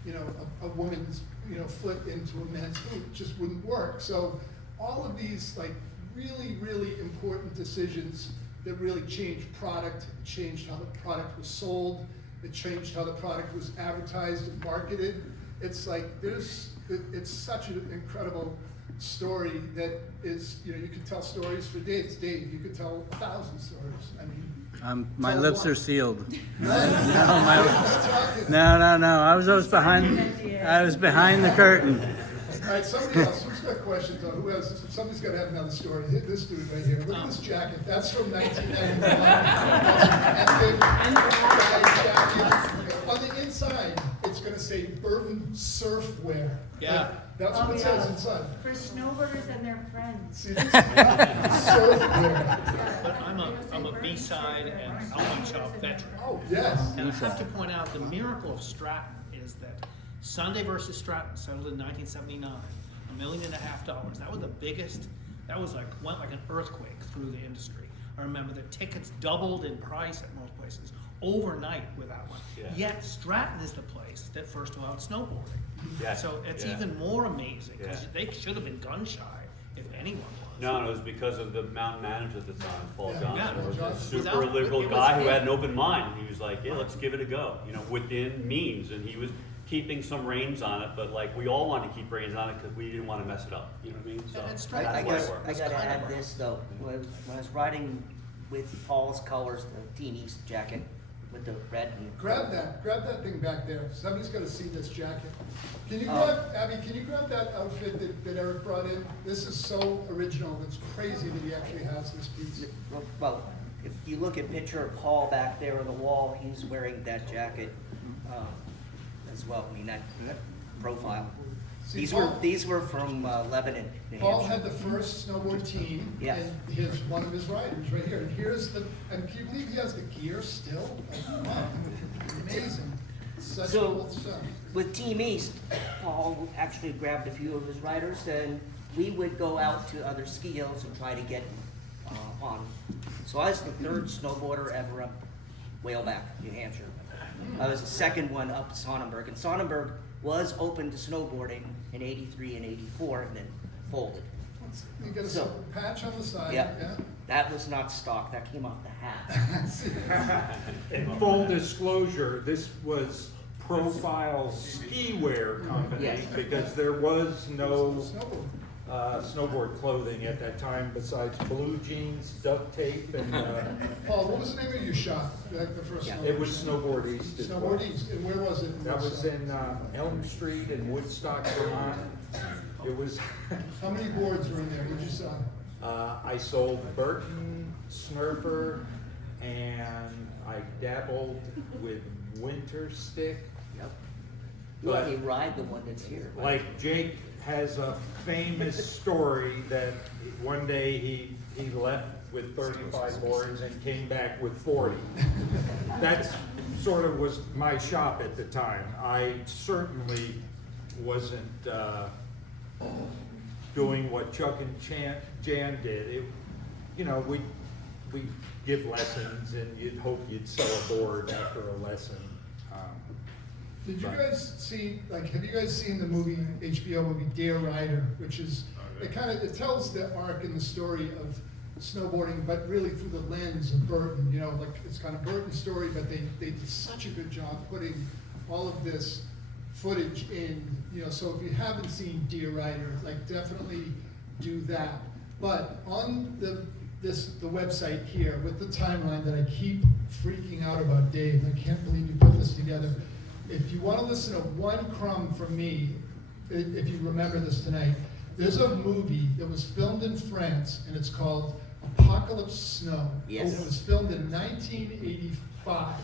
you know, a woman's, you know, foot into a man's boot. It just wouldn't work. So all of these like really, really important decisions that really changed product, it changed how the product was sold, it changed how the product was advertised and marketed. It's like it's such an incredible story that is, you know, you could tell stories for days. Dave, you could tell 1,000 stories. I mean, my lips are sealed. No, No, no. I was behind the curtain. All right, somebody else. Who's got questions on who has? Somebody's got to have another story. Hit this dude right here. Look at this jacket. That's from 1991. On the inside, it's going to say Burton Surfwear. Yeah. Like, that's what it says inside. For snowboarders and their friends. See, this is Surfwear. But I'm a B-side and Alpine Shop veteran. Oh, yes. And I have to point out, the miracle of Stratton is that Sunday versus Stratton settled in 1979, $1.5 million. That was the biggest, that was like, went like an earthquake through the industry. I remember the tickets doubled in price at most places overnight with that one. Yeah. Yet Stratton is the place that first allowed snowboarding. Yeah. So it's Yeah. even more amazing, because Yeah. they should have been gun shy if anyone was. No, it was because of the mountain manager at the time, Paul Yeah. Johnson. Yeah. Was a Was super out- liberal it was guy who him. had an open mind. He was like, yeah, let's give it a go, you know, within means. And he was keeping some reins on it, but like, we all wanted to keep reins on it because we didn't want to mess it up, you know what I mean? So And it's that's I why it gotta, worked. I gotta add this though, when I was riding with Paul's colors, the Team East jacket with the red and. Grab that thing back there. Somebody's got to see this jacket. Can you grab, Abby, can you grab that outfit that Eric brought in? This is so original, it's crazy that he actually has this piece. Well, if you look at picture of Paul back there on the wall, he's wearing that jacket as well. I mean, that profile. See, These were from Lebanon, New Paul Hampshire. had the first snowboard team, Yes. and one of his riders right here. And here's and can you believe he has the gear still? Like, wow, amazing. Such So- cool stuff. With Team East, Paul actually grabbed a few of his riders, and we would go out to other ski hills and try to get on. So I was the third snowboarder ever up Whaleback, New Hampshire. I was the second one up Sonnenberg, and Sonnenberg was open to snowboarding in '83 and '84, and then folded. You got a So- simple patch on the side, Yeah. yeah? That was not stock, that came off the hat. In full disclosure, this was Profile Ski Wear Company, Yes. because there was no Snowboard. snowboard clothing at that time besides blue jeans, duct tape, and Paul, what was the name of your shop, like the first Yeah. snowboard? it was Snowboard East as well. Snowboard East, and where was it? That was in Elm Street in Woodstock, Vermont. It was, How many boards were in there, what'd you sell? I sold Burton, Snurfer, and I dabbled with Winter Stick. Yep. You let me ride the one that's here. Like Jake has a famous story that one day he left with 35 boards and came back with 40. That's sort of was my shop at the time. I certainly wasn't doing what Chuck and Jan did. You know, we give lessons and you'd hope you'd sell a board after a lesson. Did you guys see, like, have you guys seen the movie, HBO movie Dear Rider, which is, it tells the arc and the story of snowboarding, but really through the lens of Burton, you know, like, it's kind of Burton's story, but they did such a good job putting all of this footage in, you know, so if you haven't seen Dear Rider, like, definitely do that. But on the website here, with the timeline that I keep freaking out about, Dave, I can't believe you put this together. If you want to listen to one crumb from me, if you remember this tonight, there's a movie that was filmed in France, and it's called Apocalypse Snow. Yes. It was filmed in 1985.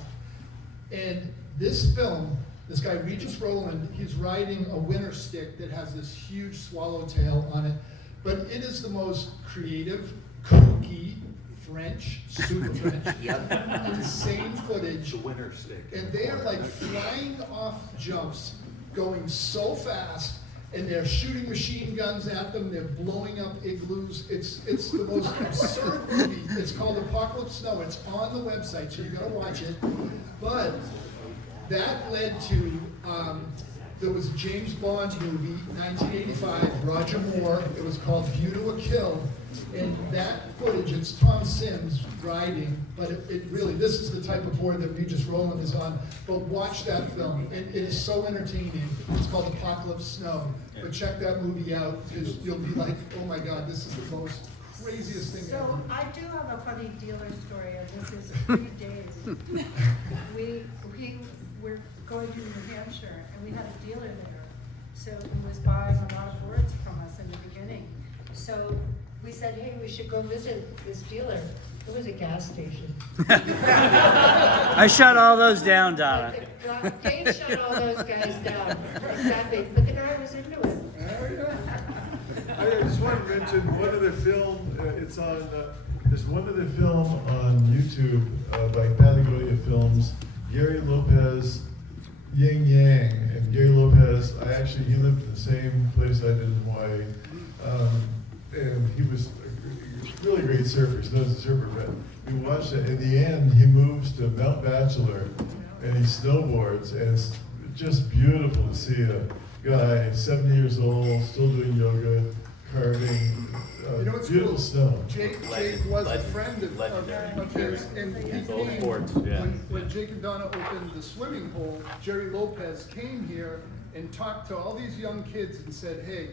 And this film, this guy, Regis Roland, he's riding a winter stick that has this huge swallowtail on it. But it is the most creative, kooky, French, super French, insane footage. The winter stick. And they are like flying off jumps, going so fast, and they're shooting machine guns at them, they're blowing up igloos. It's the most absurd movie. It's called Apocalypse Snow. It's on the website, so you gotta watch it. But that led to, there was a James Bond movie, 1985, Roger Moore. It was called View to a Kill. And that footage, it's Tom Sims riding, but it really, this is the type of board that Regis Roland is on. But watch that film. It is so entertaining. It's called Apocalypse Snow. But check that movie out, because you'll be like, oh my God, this is the most craziest thing ever. So I do have a funny dealer story, and this is pre-days. We were going to New Hampshire, and we had a dealer there. So he was buying a lot of boards from us in the beginning. So we said, hey, we should go visit this dealer. It was a gas station. I shut all those down, Donna. Dave shut all those guys down. Exactly. But the guy was into it. I just wanted to mention one other film. It's on. There's one other film on YouTube by Patagonia Films. Gary Lopez, Yin Yang, and Gary Lopez. He lived in the same place I did in Hawaii, and he was a really great surfer. He's known as a surfer, but we watched it. In the end, he moves to Mount Bachelor, and he snowboards, and it's just beautiful to see a guy 70 years old, still doing yoga, carving, You know what's beautiful cool? snow. Jake was a friend of his, and he Both came, sports, yeah. when Jake and Donna opened the swimming hole, Jerry Lopez came here and talked to all these young kids and said, hey,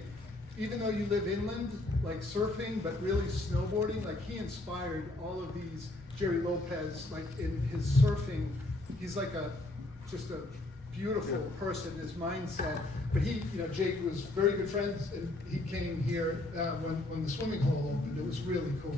even though you live inland, like surfing, but really snowboarding, like he inspired all of these, Jerry Lopez, like in his surfing, he's like just a beautiful person, his mindset. But he, you know, Jake was very good friends, and he came here when the swimming hole opened. It was really cool.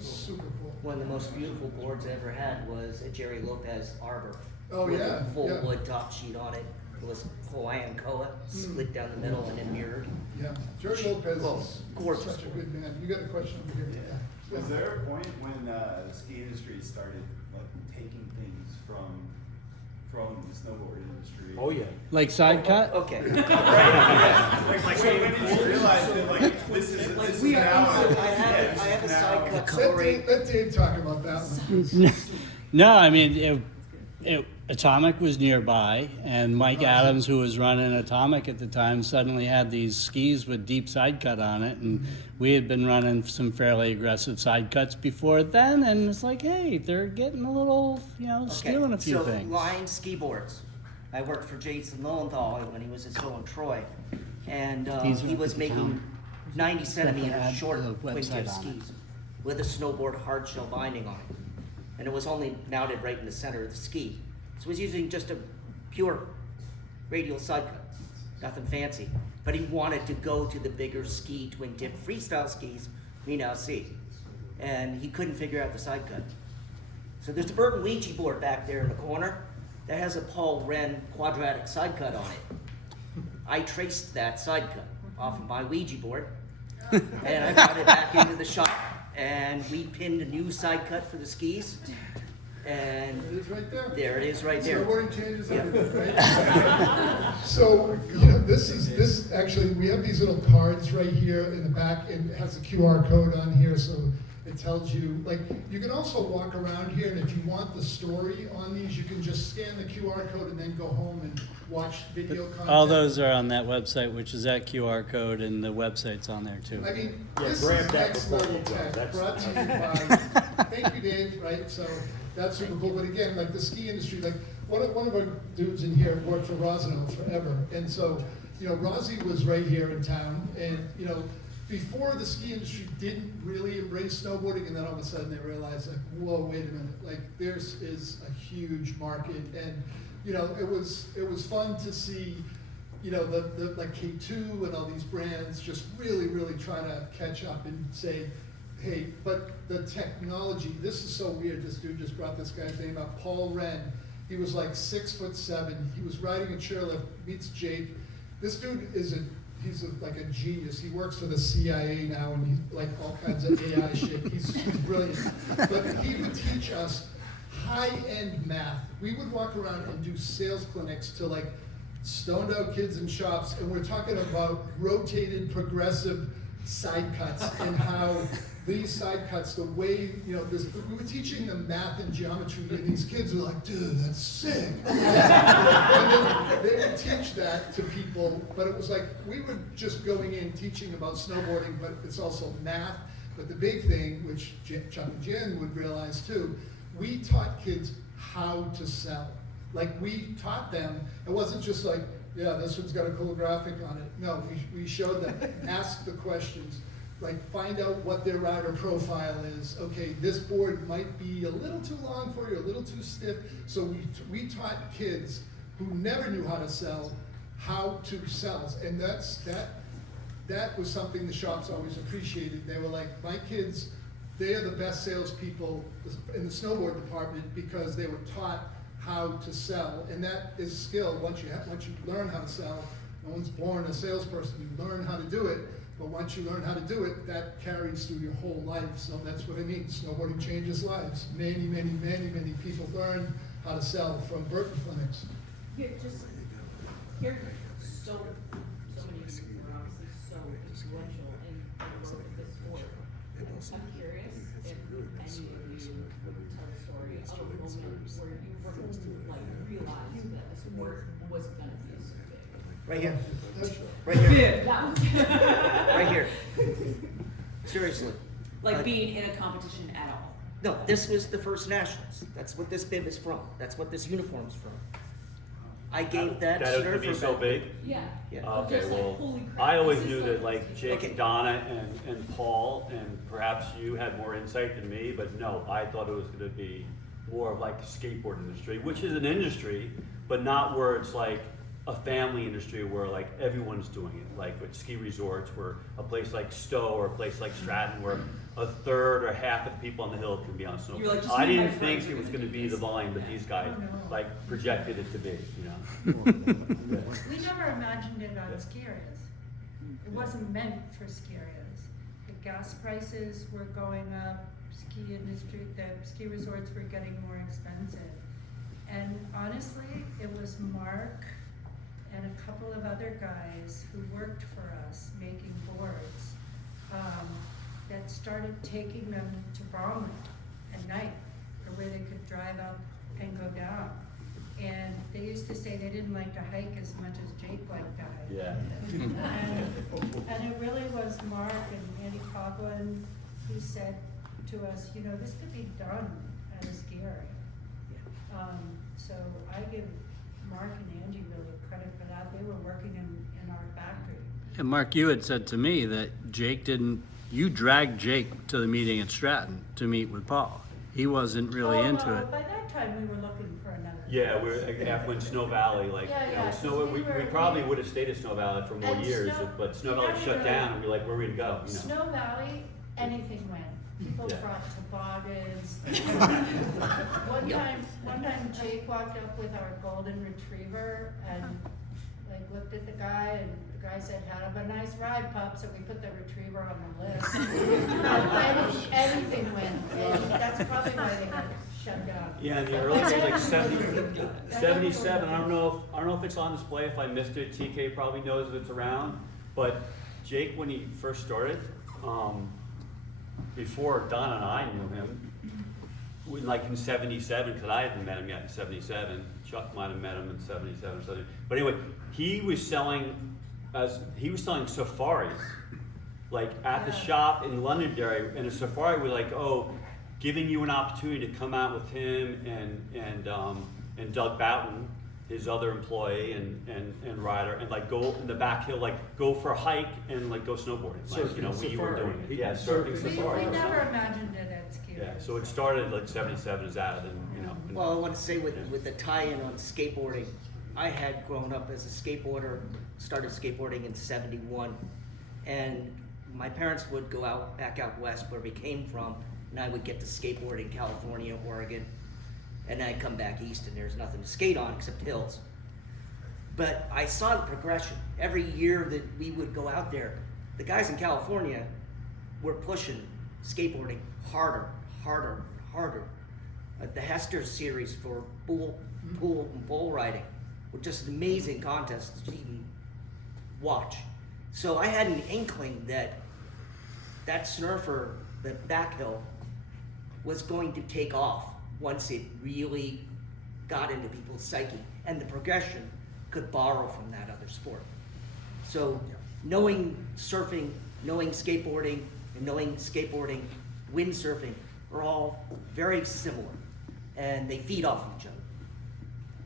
Super cool. One of the most beautiful boards I ever had was a Jerry Lopez Arbor. Oh, with yeah, a full yeah. wood top sheet on it. It was Hawaiian koa, split down the middle and then mirrored. Yeah, Jerry Lopez Well, is gorgeous such a good man. You got a question over here? Yeah. Was there a point when the ski industry started like taking things from the snowboard industry? Oh, yeah. Like side cut? Okay. Like so when did you realize that like this is We now? are, I have a side cut story. Let Dave talk about that one. No, I mean, Atomic was nearby, and Mike Adams, who was running Atomic at the time, suddenly had these skis with deep side cut on it, and we had been running some fairly aggressive side cuts before then, and it's like, hey, they're getting a little, stealing a few things. So line ski boards. I worked for Jason Lowenthal when he was at So in Troy, and he was making 90 centimeter short wingtip skis with a snowboard hard shell binding on it, and it was only mounted right in the center of the ski. So he was using just a pure radial side cut, nothing fancy. But he wanted to go to the bigger ski twin tip freestyle skis we now see, and he couldn't figure out the side cut. So there's a Burton Ouija board back there in the corner that has a Paul Wren quadratic side cut on it. I traced that side cut. off of my Ouija board. And I brought it back into the shop, and we pinned a new side cut for the skis. And It is right there. there it is right there. Snowboarding changes Yep. everything, right? So, this actually, we have these little cards right here in the back, and it has a QR code on here, so it tells you, like, you can also walk around here, and if you want the story on these, you can just scan the QR code and then go home and watch video content. All those are on that website, which is that QR code, and the website's on there too. I mean, Yeah, this grab is that next before level you go. tech, That's- brought to you by, thank you, Dave, right, so that's super cool, but again, like the ski industry, like, one of our dudes in here worked for Rosno forever, and so, Rozzy was right here in town, and, before the ski industry didn't really embrace snowboarding, and then all of a sudden they realized, like, whoa, wait a minute, like, this is a huge market, and, it was fun to see, the like K2 and all these brands just really, really try to catch up and say, hey, but the technology, this is so weird, this dude just brought this guy's name up, Paul Wren. He was like 6'7", he was riding a chairlift, meets Jake. This dude is like a genius. He works for the CIA now, and he's like all kinds of AI shit. He's brilliant. But he would teach us high-end math. We would walk around and do sales clinics to like stoned out kids in shops, and we're talking about rotated progressive side cuts and how these side cuts, the way, we were teaching them math and geometry, and these kids were like, dude, that's sick. And then they would teach that to people, but it was like, we were just going in teaching about snowboarding, but it's also math. But the big thing, which Chuck and Jen would realize too, we taught kids how to sell. Like, we taught them, it wasn't just like, yeah, this one's got a cool graphic on it. No, we showed them, ask the questions. Like, find out what their rider profile is. Okay, this board might be a little too long for you, a little too stiff. So we taught kids who never knew how to sell, how to sell. And that was something the shops always appreciated. They were like, my kids, they are the best salespeople in the snowboard department because they were taught how to sell. And that is a skill. Once you learn how to sell, no one's born a salesperson, you learn how to do it. But once you learn how to do it, that carries through your whole life. So that's what I mean. Snowboarding changes lives. Many, many, many, many people learn how to sell from Burton clinics. Here, so many people are obviously so influential in the work of this sport. I'm curious if any of you would tell the story of a moment where you realized that the sport was gonna be so big. Right here. Right here. That was Right here. Seriously. like being in a competition at all. No, this was the first nationals. That's what this bib is from. That's what this uniform is from. I gave that That was to be so big? Yeah. Yeah. Okay, Just like, well, holy crap, I always this is knew so- that like Jake Okay. and Donna and Paul, and perhaps you had more insight than me, but no, I thought it was gonna be more of like the skateboard industry, which is an industry, but not where it's like a family industry where like everyone's doing it, like with ski resorts, where a place like Stowe or a place like Stratton, where a third or half of the people on the hill can be on You're like, snowboard. just I me and my didn't friends think it are was gonna gonna do be the this. volume that these guys Oh, no. like projected it to be, you know? We never imagined it on ski areas. It wasn't meant for ski areas. The gas prices were going up, ski industry, the ski resorts were getting more expensive. And honestly, it was Mark and a couple of other guys who worked for us making boards, that started taking them to Vermont at night, where they could drive up and go down. And they used to say they didn't like to hike as much as Jake liked to hike. Yeah. And it really was Mark and Andy Coughlin who said to us, this could be done at a ski area. So I give Mark and Andy really credit for that. They were working in our factory. And Mark, you had said to me that you dragged Jake to the meeting at Stratton to meet with Paul. He wasn't really into it. By that time, we were looking for another. Yeah, we were after when Snow Valley, like, Yeah, yeah, Snow, we probably would have stayed at Snow Valley for more And years, Snow- but Snow we Valley never shut really- down, and we're like, where are we to go, you know? Snow Valley, anything went. People Yeah. brought toboggans. One time Jake walked up with our golden retriever, and like looked at the guy, and the guy said, "Have a nice ride, pup." So we put the retriever on the list. Anything went, and that's probably why they got shut down. Yeah, in the early days, like 77, I don't know if it's on display, if I missed it, TK probably knows if it's around, but Jake, when he first started, before Don and I knew him, like in 77, because I hadn't met him yet in 77, Chuck might have met him in 77 or something, but anyway, he was selling safaris, like at the shop in Londonderry, and a safari was like, oh, giving you an opportunity to come out with him and Doug Boughton, his other employee and rider, and like go in the back hill, like go for a hike and like go snowboarding. Like, you know, we were doing it. Yeah, surfing safari. We never imagined it at ski. Yeah, so it started like 77 as that, and you know. Well, I want to say with the tie-in on skateboarding, I had grown up as a skateboarder, started skateboarding in 71, and my parents would go back out west where we came from, and I would get to skateboard in California, Oregon, and then I'd come back east and there's nothing to skate on except hills. But I saw the progression. Every year that we would go out there, the guys in California were pushing skateboarding harder, harder, harder. The Hester series for pool and bull riding were just an amazing contests to even watch. So I had an inkling that snurfer, the backhill, was going to take off once it really got into people's psyche, and the progression could borrow from that other sport. So knowing surfing, knowing skateboarding, and knowing skateboarding, windsurfing are all very similar, and they feed off each other.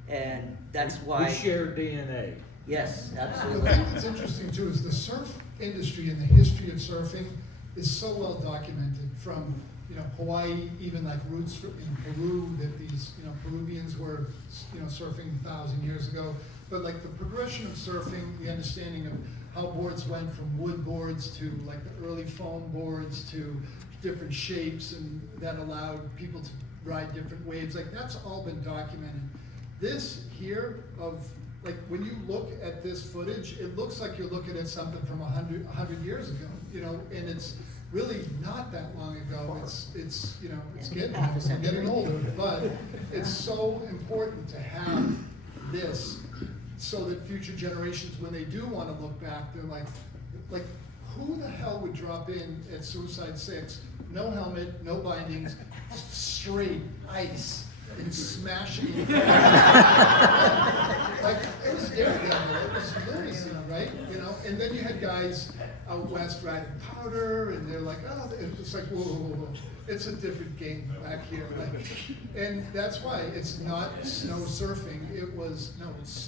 And that's why We share DNA. Yes, The absolutely. thing that's interesting too is the surf industry and the history of surfing is so well documented from, you know, Hawaii, even like roots in Peru, that these, you know, Peruvians were, you know, surfing 1,000 years ago. But like the progression of surfing, the understanding of how boards went from wood boards to like the early foam boards to different shapes, and that allowed people to ride different waves, like that's all been documented. This here of, like when you look at this footage, it looks like you're looking at something from 100 years ago, you know, and it's really not that long ago. It's you know, it's getting older, but it's so important to have this so that future generations, when they do want to look back, they're like who the hell would drop in at Suicide 6, no helmet, no bindings, straight ice, and smashing it. Like, it was daredevil, it was lunacy, right? You know, and then you had guys out west riding powder, and they're like, oh, it's like, whoa, whoa, whoa. It's a different game back here. Like, and that's why it's not snow surfing, it's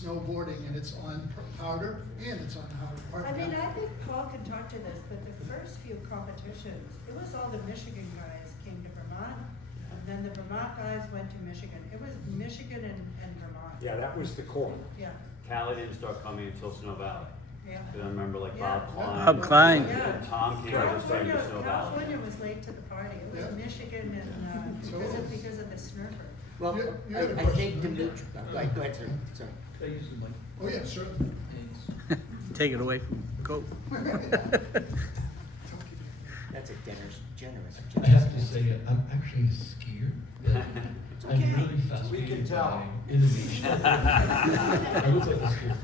snowboarding, and it's on powder, and it's on hard I mean, powder. I think Paul can talk to this, but the first few competitions, it was all the Michigan guys came to Vermont, and then the Vermont guys went to Michigan. It was Michigan and Vermont. Yeah, that was the core. Yeah, Cali didn't start coming until Snow Valley. yeah. Because I remember like Yeah. Bob Klein. Bob Klein. And Tom came over starting to Snow Valley. California was late to the party. It was Yeah. Michigan and, because of the snurfer. Well, You had a I think question. Dimitri, go ahead, sir. Sorry. Oh yeah, sure. Take it away from Cope. That's a generous. I have to say, I'm actually a skier. I'm really fascinated by innovation. I was like a skier.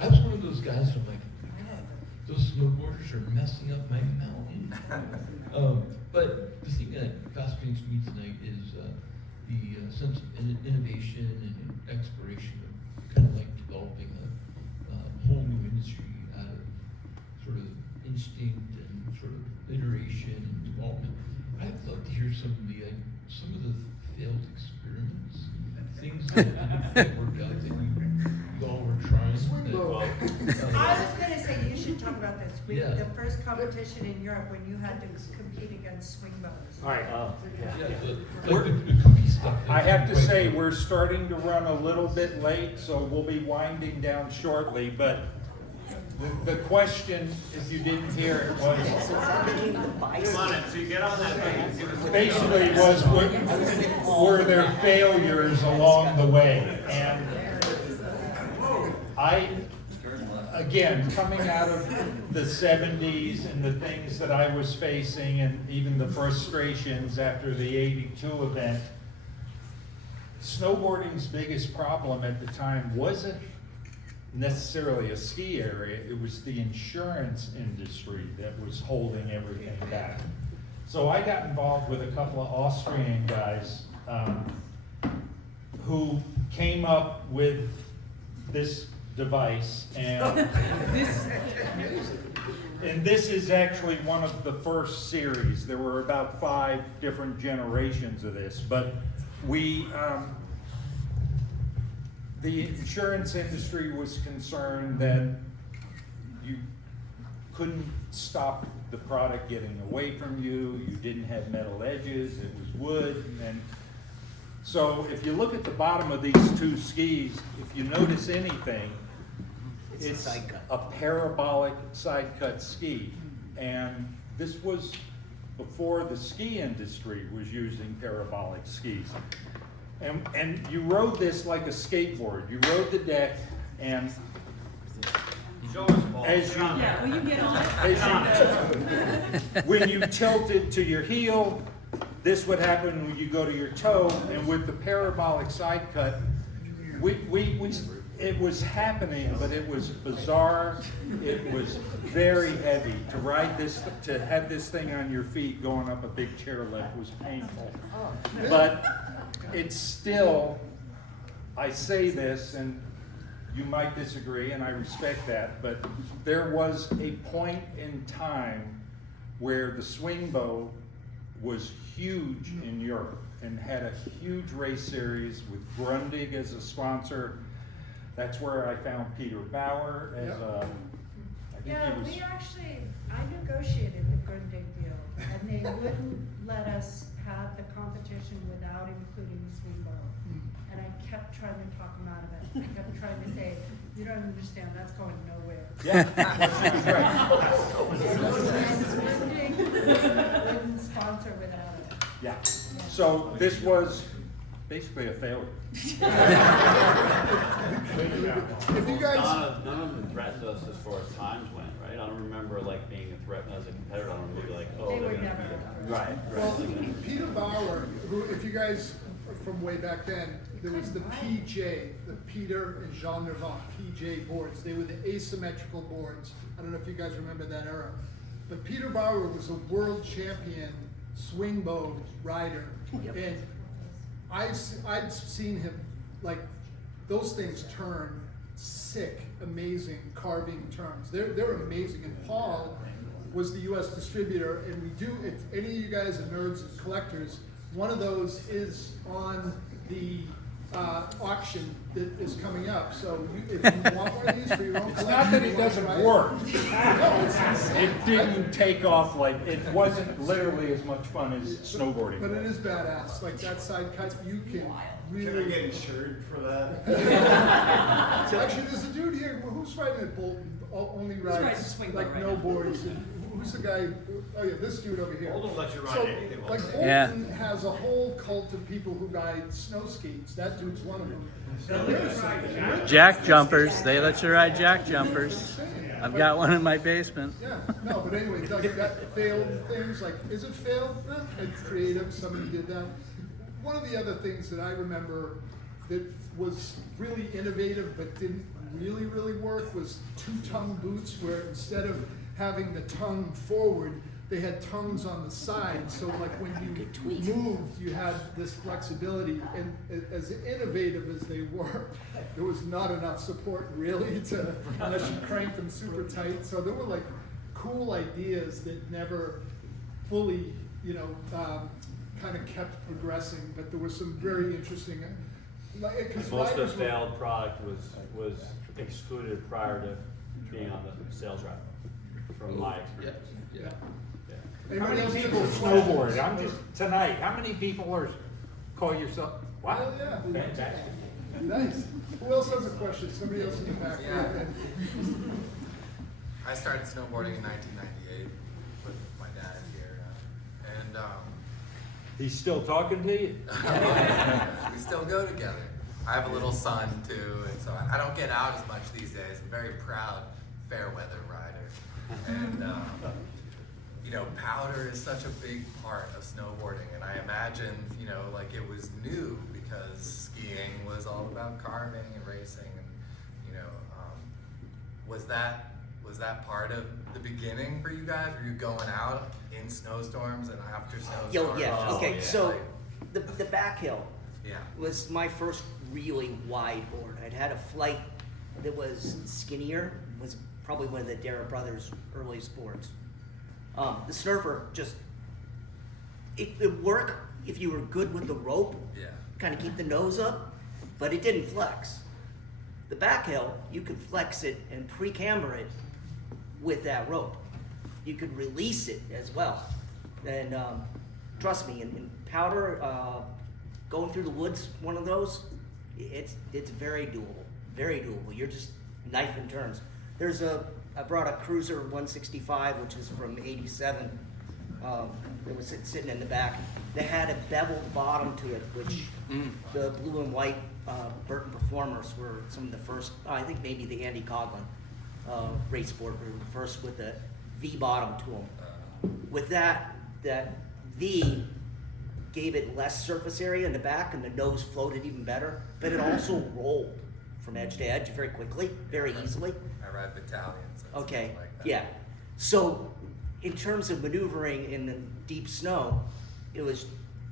I was one of those guys who like, God, those snowboarders are messing up my mountain. But the thing that fascinates me tonight is the sense of innovation and exploration of kind of like developing a whole new industry out of sort of instinct and sort of iteration and development. I'd love to hear some of the failed experiments, things that worked out that you all were trying. I was gonna say, you should talk about this. Yeah. The first competition in Europe when you had to compete against swing bows. All right. The kooky stuff. I have to say, we're starting to run a little bit late, so we'll be winding down shortly, but the question, if you didn't hear it, was basically were there failures along the way? And again, coming out of the 70s and the things that I was facing and even the frustrations after the 82 event, snowboarding's biggest problem at the time wasn't necessarily a ski area, it was the insurance industry that was holding everything back. So I got involved with a couple of Austrian guys who came up with this device, and this is actually one of the first series. There were about 5 different generations of this, but the insurance industry was concerned that you couldn't stop the product getting away from you, you didn't have metal edges, it was wood, and so if you look at the bottom of these 2 skis, if you notice anything, it's a parabolic side cut ski. And this was before the ski industry was using parabolic skis. And you rode this like a skateboard. You rode the deck, and as you, Yeah, will you get on it? when you tilted to your heel, this would happen when you go to your toe, and with the parabolic side cut, it was happening, but it was bizarre. It was very heavy. To ride this, to have this thing on your feet going up a big chairlift was painful. But it's still, I say this, and you might disagree, and I respect that, but there was a point in time where the swing bow was huge in Europe and had a huge race series with Grundig as a sponsor. That's where I found Peter Bauer as a, I think Yeah, he was. I negotiated the Grundig deal, and they wouldn't let us have the competition without including the swing bow. And I kept trying to talk them out of it. I kept trying to say, you don't understand, that's going nowhere. Yeah, Grundig wouldn't sponsor without it. yeah. So this was basically a failure. If you guys, None of them threatened us as far as times went, right? I don't remember like being a threat as a competitor. I don't remember like, oh, They they're were gonna never. be right. well, Peter Bauer, who, if you guys are from way back then, there was the PJ, the Peter and Jean Nervant PJ boards. They were the asymmetrical boards. I don't know if you guys remember that era. But Peter Bauer was a world champion swing bow rider. And I'd seen him, like, those things turn sick, amazing carving turns. They're amazing. And Paul was the US distributor, and we do, if any of you guys are nerds and collectors, one of those is on the auction that is coming up. So if you want one of these for your own It's collection, not that you it wanna doesn't try it. work. No, it's It didn't take off like, it wasn't literally as much fun as snowboarding. but it is badass. Like that side cut, you can Can I really. get insured for that? Actually, there's a dude here who's riding at Bolton. Only riding rides swing like boat right no now? boards. And who's the guy? Oh yeah, this dude over here. Bolton lets you ride So, anything. like Bolton Yeah. has a whole cult of people who ride snow skates. That dude's one of them. Jack jumpers, they let you ride jack jumpers. I've got one in my basement. Yeah, no, but anyway, Doug, that failed things, like, is it failed? It's creative, somebody did that. One of the other things that I remember that was really innovative but didn't really work was two-tongue boots, where instead of having the tongue forward, they had tongues on the side, so like when you moved, you had this flexibility, and as innovative as they were, there was not enough support really to, unless you cranked them super tight, so there were like cool ideas that never fully, kind of kept progressing, but there was some very interesting, like, 'cause Most of riders the were- failed product was excluded prior to being on the sales rep, from my experience. Yeah. How Anybody many else people have snowboard? questions? I'm just, tonight, how many people are, call yourself, wow, Oh, yeah. fantastic. Nice. Who else has a question? Somebody else in the back. Yeah. I started snowboarding in 1998 with my dad here, and He's still talking to you? we still go together. I have a little son too, and so I don't get out as much these days. I'm very proud fair weather rider. And, you know, powder is such a big part of snowboarding. And I imagine, you know, like it was new because skiing was all about carving and racing. And, you know, was that part of the beginning for you guys? Were you going out in snowstorms and after snowstorms? Okay, so the back hill Yeah. was my first really wide board. I'd had a flight that was skinnier, was probably one of the Dara brothers' earliest boards. The snurfer just, it worked if you were good with the rope, kind of keep the nose up, but it didn't flex. The back hill, you could flex it and pre-camber it with that rope. You could release it as well. And trust me, in powder, going through the woods, one of those, it's very doable, very doable. You're just knife and turns. I brought a Cruiser 165, which is from '87. It was sitting in the back. They had a beveled bottom to it, which the blue and white Burton Performers were some of the first. I think maybe the Andy Coughlin race board were the first with the V bottom to them. With that V gave it less surface area in the back, and the nose floated even better. But it also rolled from edge to edge very quickly, very easily. I ride battalions. Okay, Like that. yeah. So in terms of maneuvering in the deep snow, it was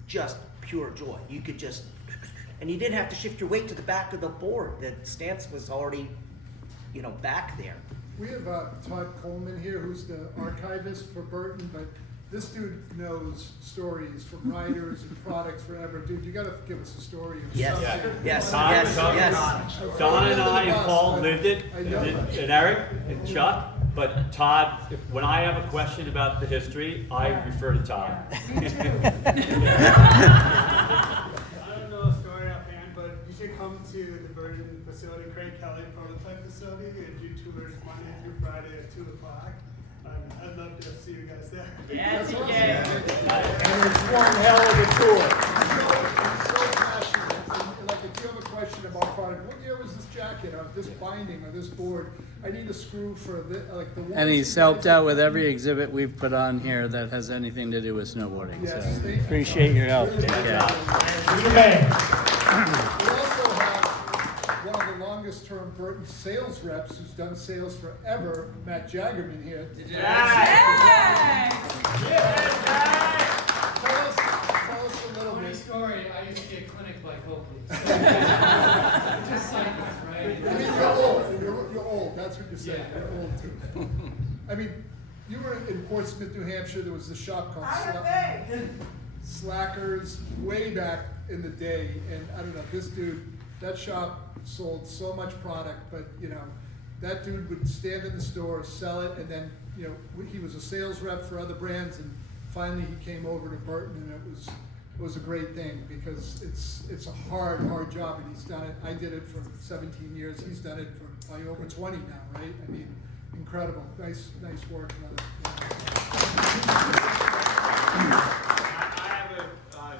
just pure joy. You could just, and you didn't have to shift your weight to the back of the board. The stance was already, you know, back there. We have Todd Coleman here, who's the archivist for Burton, but this dude knows stories from riders and products forever. Dude, you gotta give us a story. Yes, yes, Don, yes, Don, yes. Don and I and Paul lived it, I know. and Eric and Chuck. But Todd, when I have a question about the history, I refer to Todd. Me too. I don't know a story offhand, but you should come to the Burton facility, Craig Kelly prototype facility, and do tours Monday through Friday at 2 o'clock. I'd love to see you guys there. Yes, That's awesome. And it's one hell of a tour. I'm so passionate. And, like, if you have a question about product, what year was this jacket or this binding or this board? I need a screw for like the one. And he's helped out with every exhibit we've put on here that has anything to do with snowboarding. Yes, So thank you. appreciate your help. Really Take care. You may. We also have one of the longest term Burton sales reps who's done sales forever, Matt Jaggerman here. Tell us a little Funny bit. story, I used to get clinic like Oakley's. Just cycles, right? I mean, you're old. You're old. That's what you're saying. Yeah. You're old too. I mean, you were in Portsmouth, New Hampshire. There was a shop called Slackers way back in the day, and I don't know, this dude, that shop sold so much product, but you know, that dude would stand in the store, sell it, and then, you know, he was a sales rep for other brands, and finally he came over to Burton, and it was a great thing because it's a hard job, and he's done it. I did it for 17 years. He's done it for probably over 20 now, right? I mean, incredible. Nice work, brother. I have a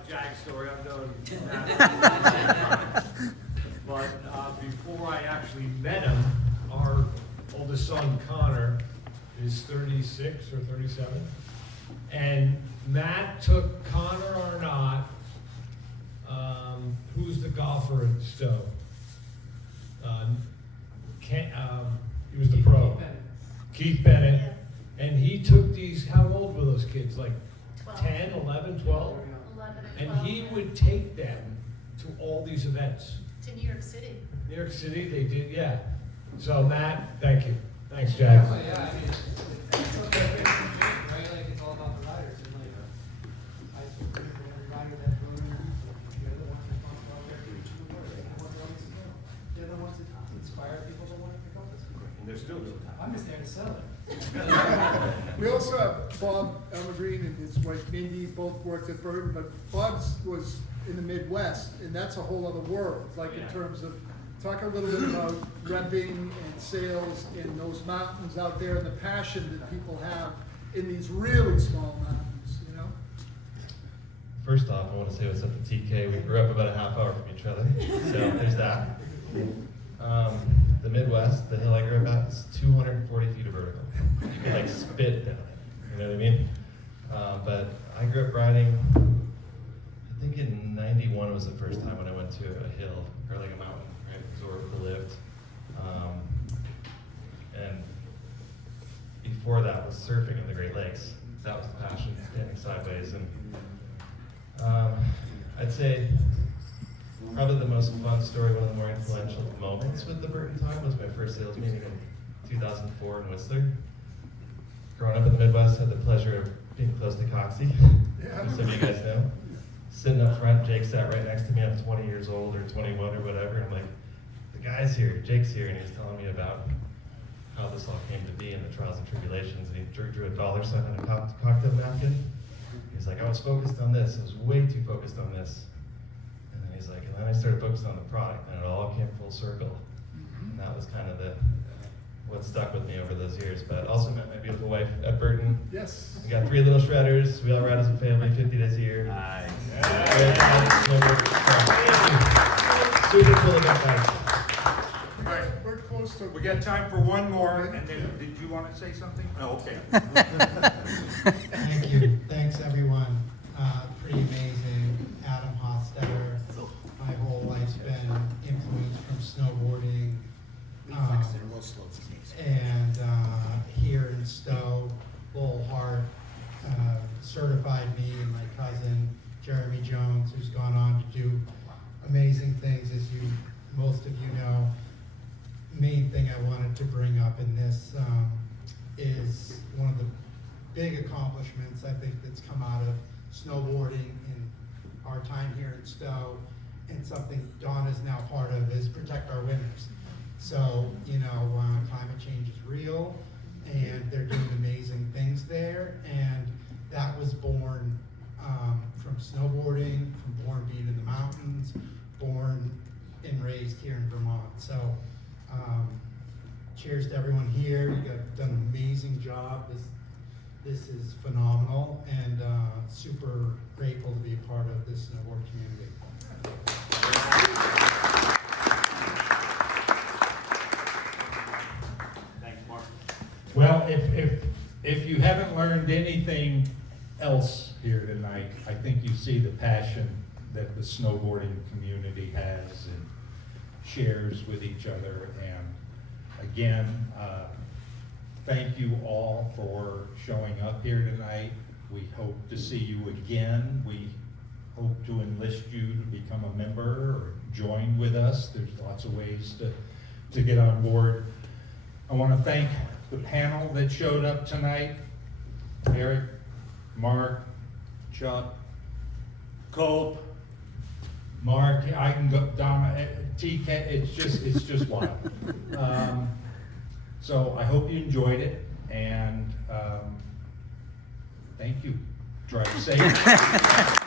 Jag story. I've known that. But before I actually met him, our oldest son, Connor, is 36 or 37. And Matt took Connor Arnott, who's the golfer at Stowe? He was the pro. Keith Bennett. And he took these, how old were those kids? Like 10, 11, 12? 11 And he would take them to all these events. To New York City. New York City, they did, yeah. So Matt, thank you. Thanks, Jack. Oh, yeah, I mean, it's okay, right? Like, it's all about the riders, and like, I feel good for every rider that goes in, they're the ones responsible out there to reach the word, they're the ones that always know. They're the ones that inspire people to want to pick up this. And they're still doing that. I'm just there to sell it. We also have Bob Elmergreen and his wife Mindy, both worked at Burton, but Bob's was in the Midwest, and that's a whole other world, like in terms of, talk a little bit about repping and sales in those mountains out there and the passion that people have in these really small mountains, you know? First off, I want to say what's up to TK. We grew up about a half hour from each other, so there's that. The Midwest, the hill I grew up at, is 245 You could like spit down it, you know what I mean? But I grew up riding, I think in '91 was the first time when I went to a hill, or like a mountain, right, because where we lived. And before that was surfing in the Great Lakes. That was the passion, standing sideways. And I'd say probably the most fun story, one of the more influential moments with the Burton time was my first sales meeting in 2004 in Whistler. Growing up in the Midwest, had the pleasure of being close to Coxie, as some of you guys know. Sitting up front, Jake sat right next to me. I'm 20 years old or 21 or whatever. And I'm like, the guy's here, Jake's here, and he's telling me about how this all came to be and the trials and tribulations. And he drew a dollar sign on a cocktail napkin. He's like, I was focused on this. I was way too focused on this. And then he's like, and then I started focusing on the product, and it all came full circle. And that was kind of what stuck with me over those years. But also met my beautiful wife at Burton. Yes. We got 3 little shredders. We all ride as a family, 50 days a year. Nice. Super cool about that. All right, we're close to. We got time for one more, and then, did you want to say something? Oh, okay. Thank you. Thanks, everyone. Pretty amazing. Adam Hofstetter. My whole life's been influenced from snowboarding. And here in Stowe, Lowell Hart certified me and my cousin, Jeremy Jones, who's gone on to do amazing things, as most of you know. Main thing I wanted to bring up in this is one of the big accomplishments I think that's come out of snowboarding in our time here in Stowe, and something Dawn is now part of, is protect our winters. So, climate change is real, and they're doing amazing things there, and that was born from snowboarding, from born being in the mountains, born and raised here in Vermont. So, cheers to everyone here. You guys have done an amazing job. This is phenomenal, and super grateful to be a part of this snowboard community. Thanks, Mark. Well, if you haven't learned anything else here tonight, I think you see the passion that the snowboarding community has and shares with each other. And again, thank you all for showing up here tonight. We hope to see you again. We hope to enlist you to become a member or join with us. There's lots of ways to get on board. I want to thank the panel that showed up tonight. Eric, Mark, Chuck, Cope, Mark, I can go down, TK, it's just wild. So I hope you enjoyed it, and thank you. Drive safe.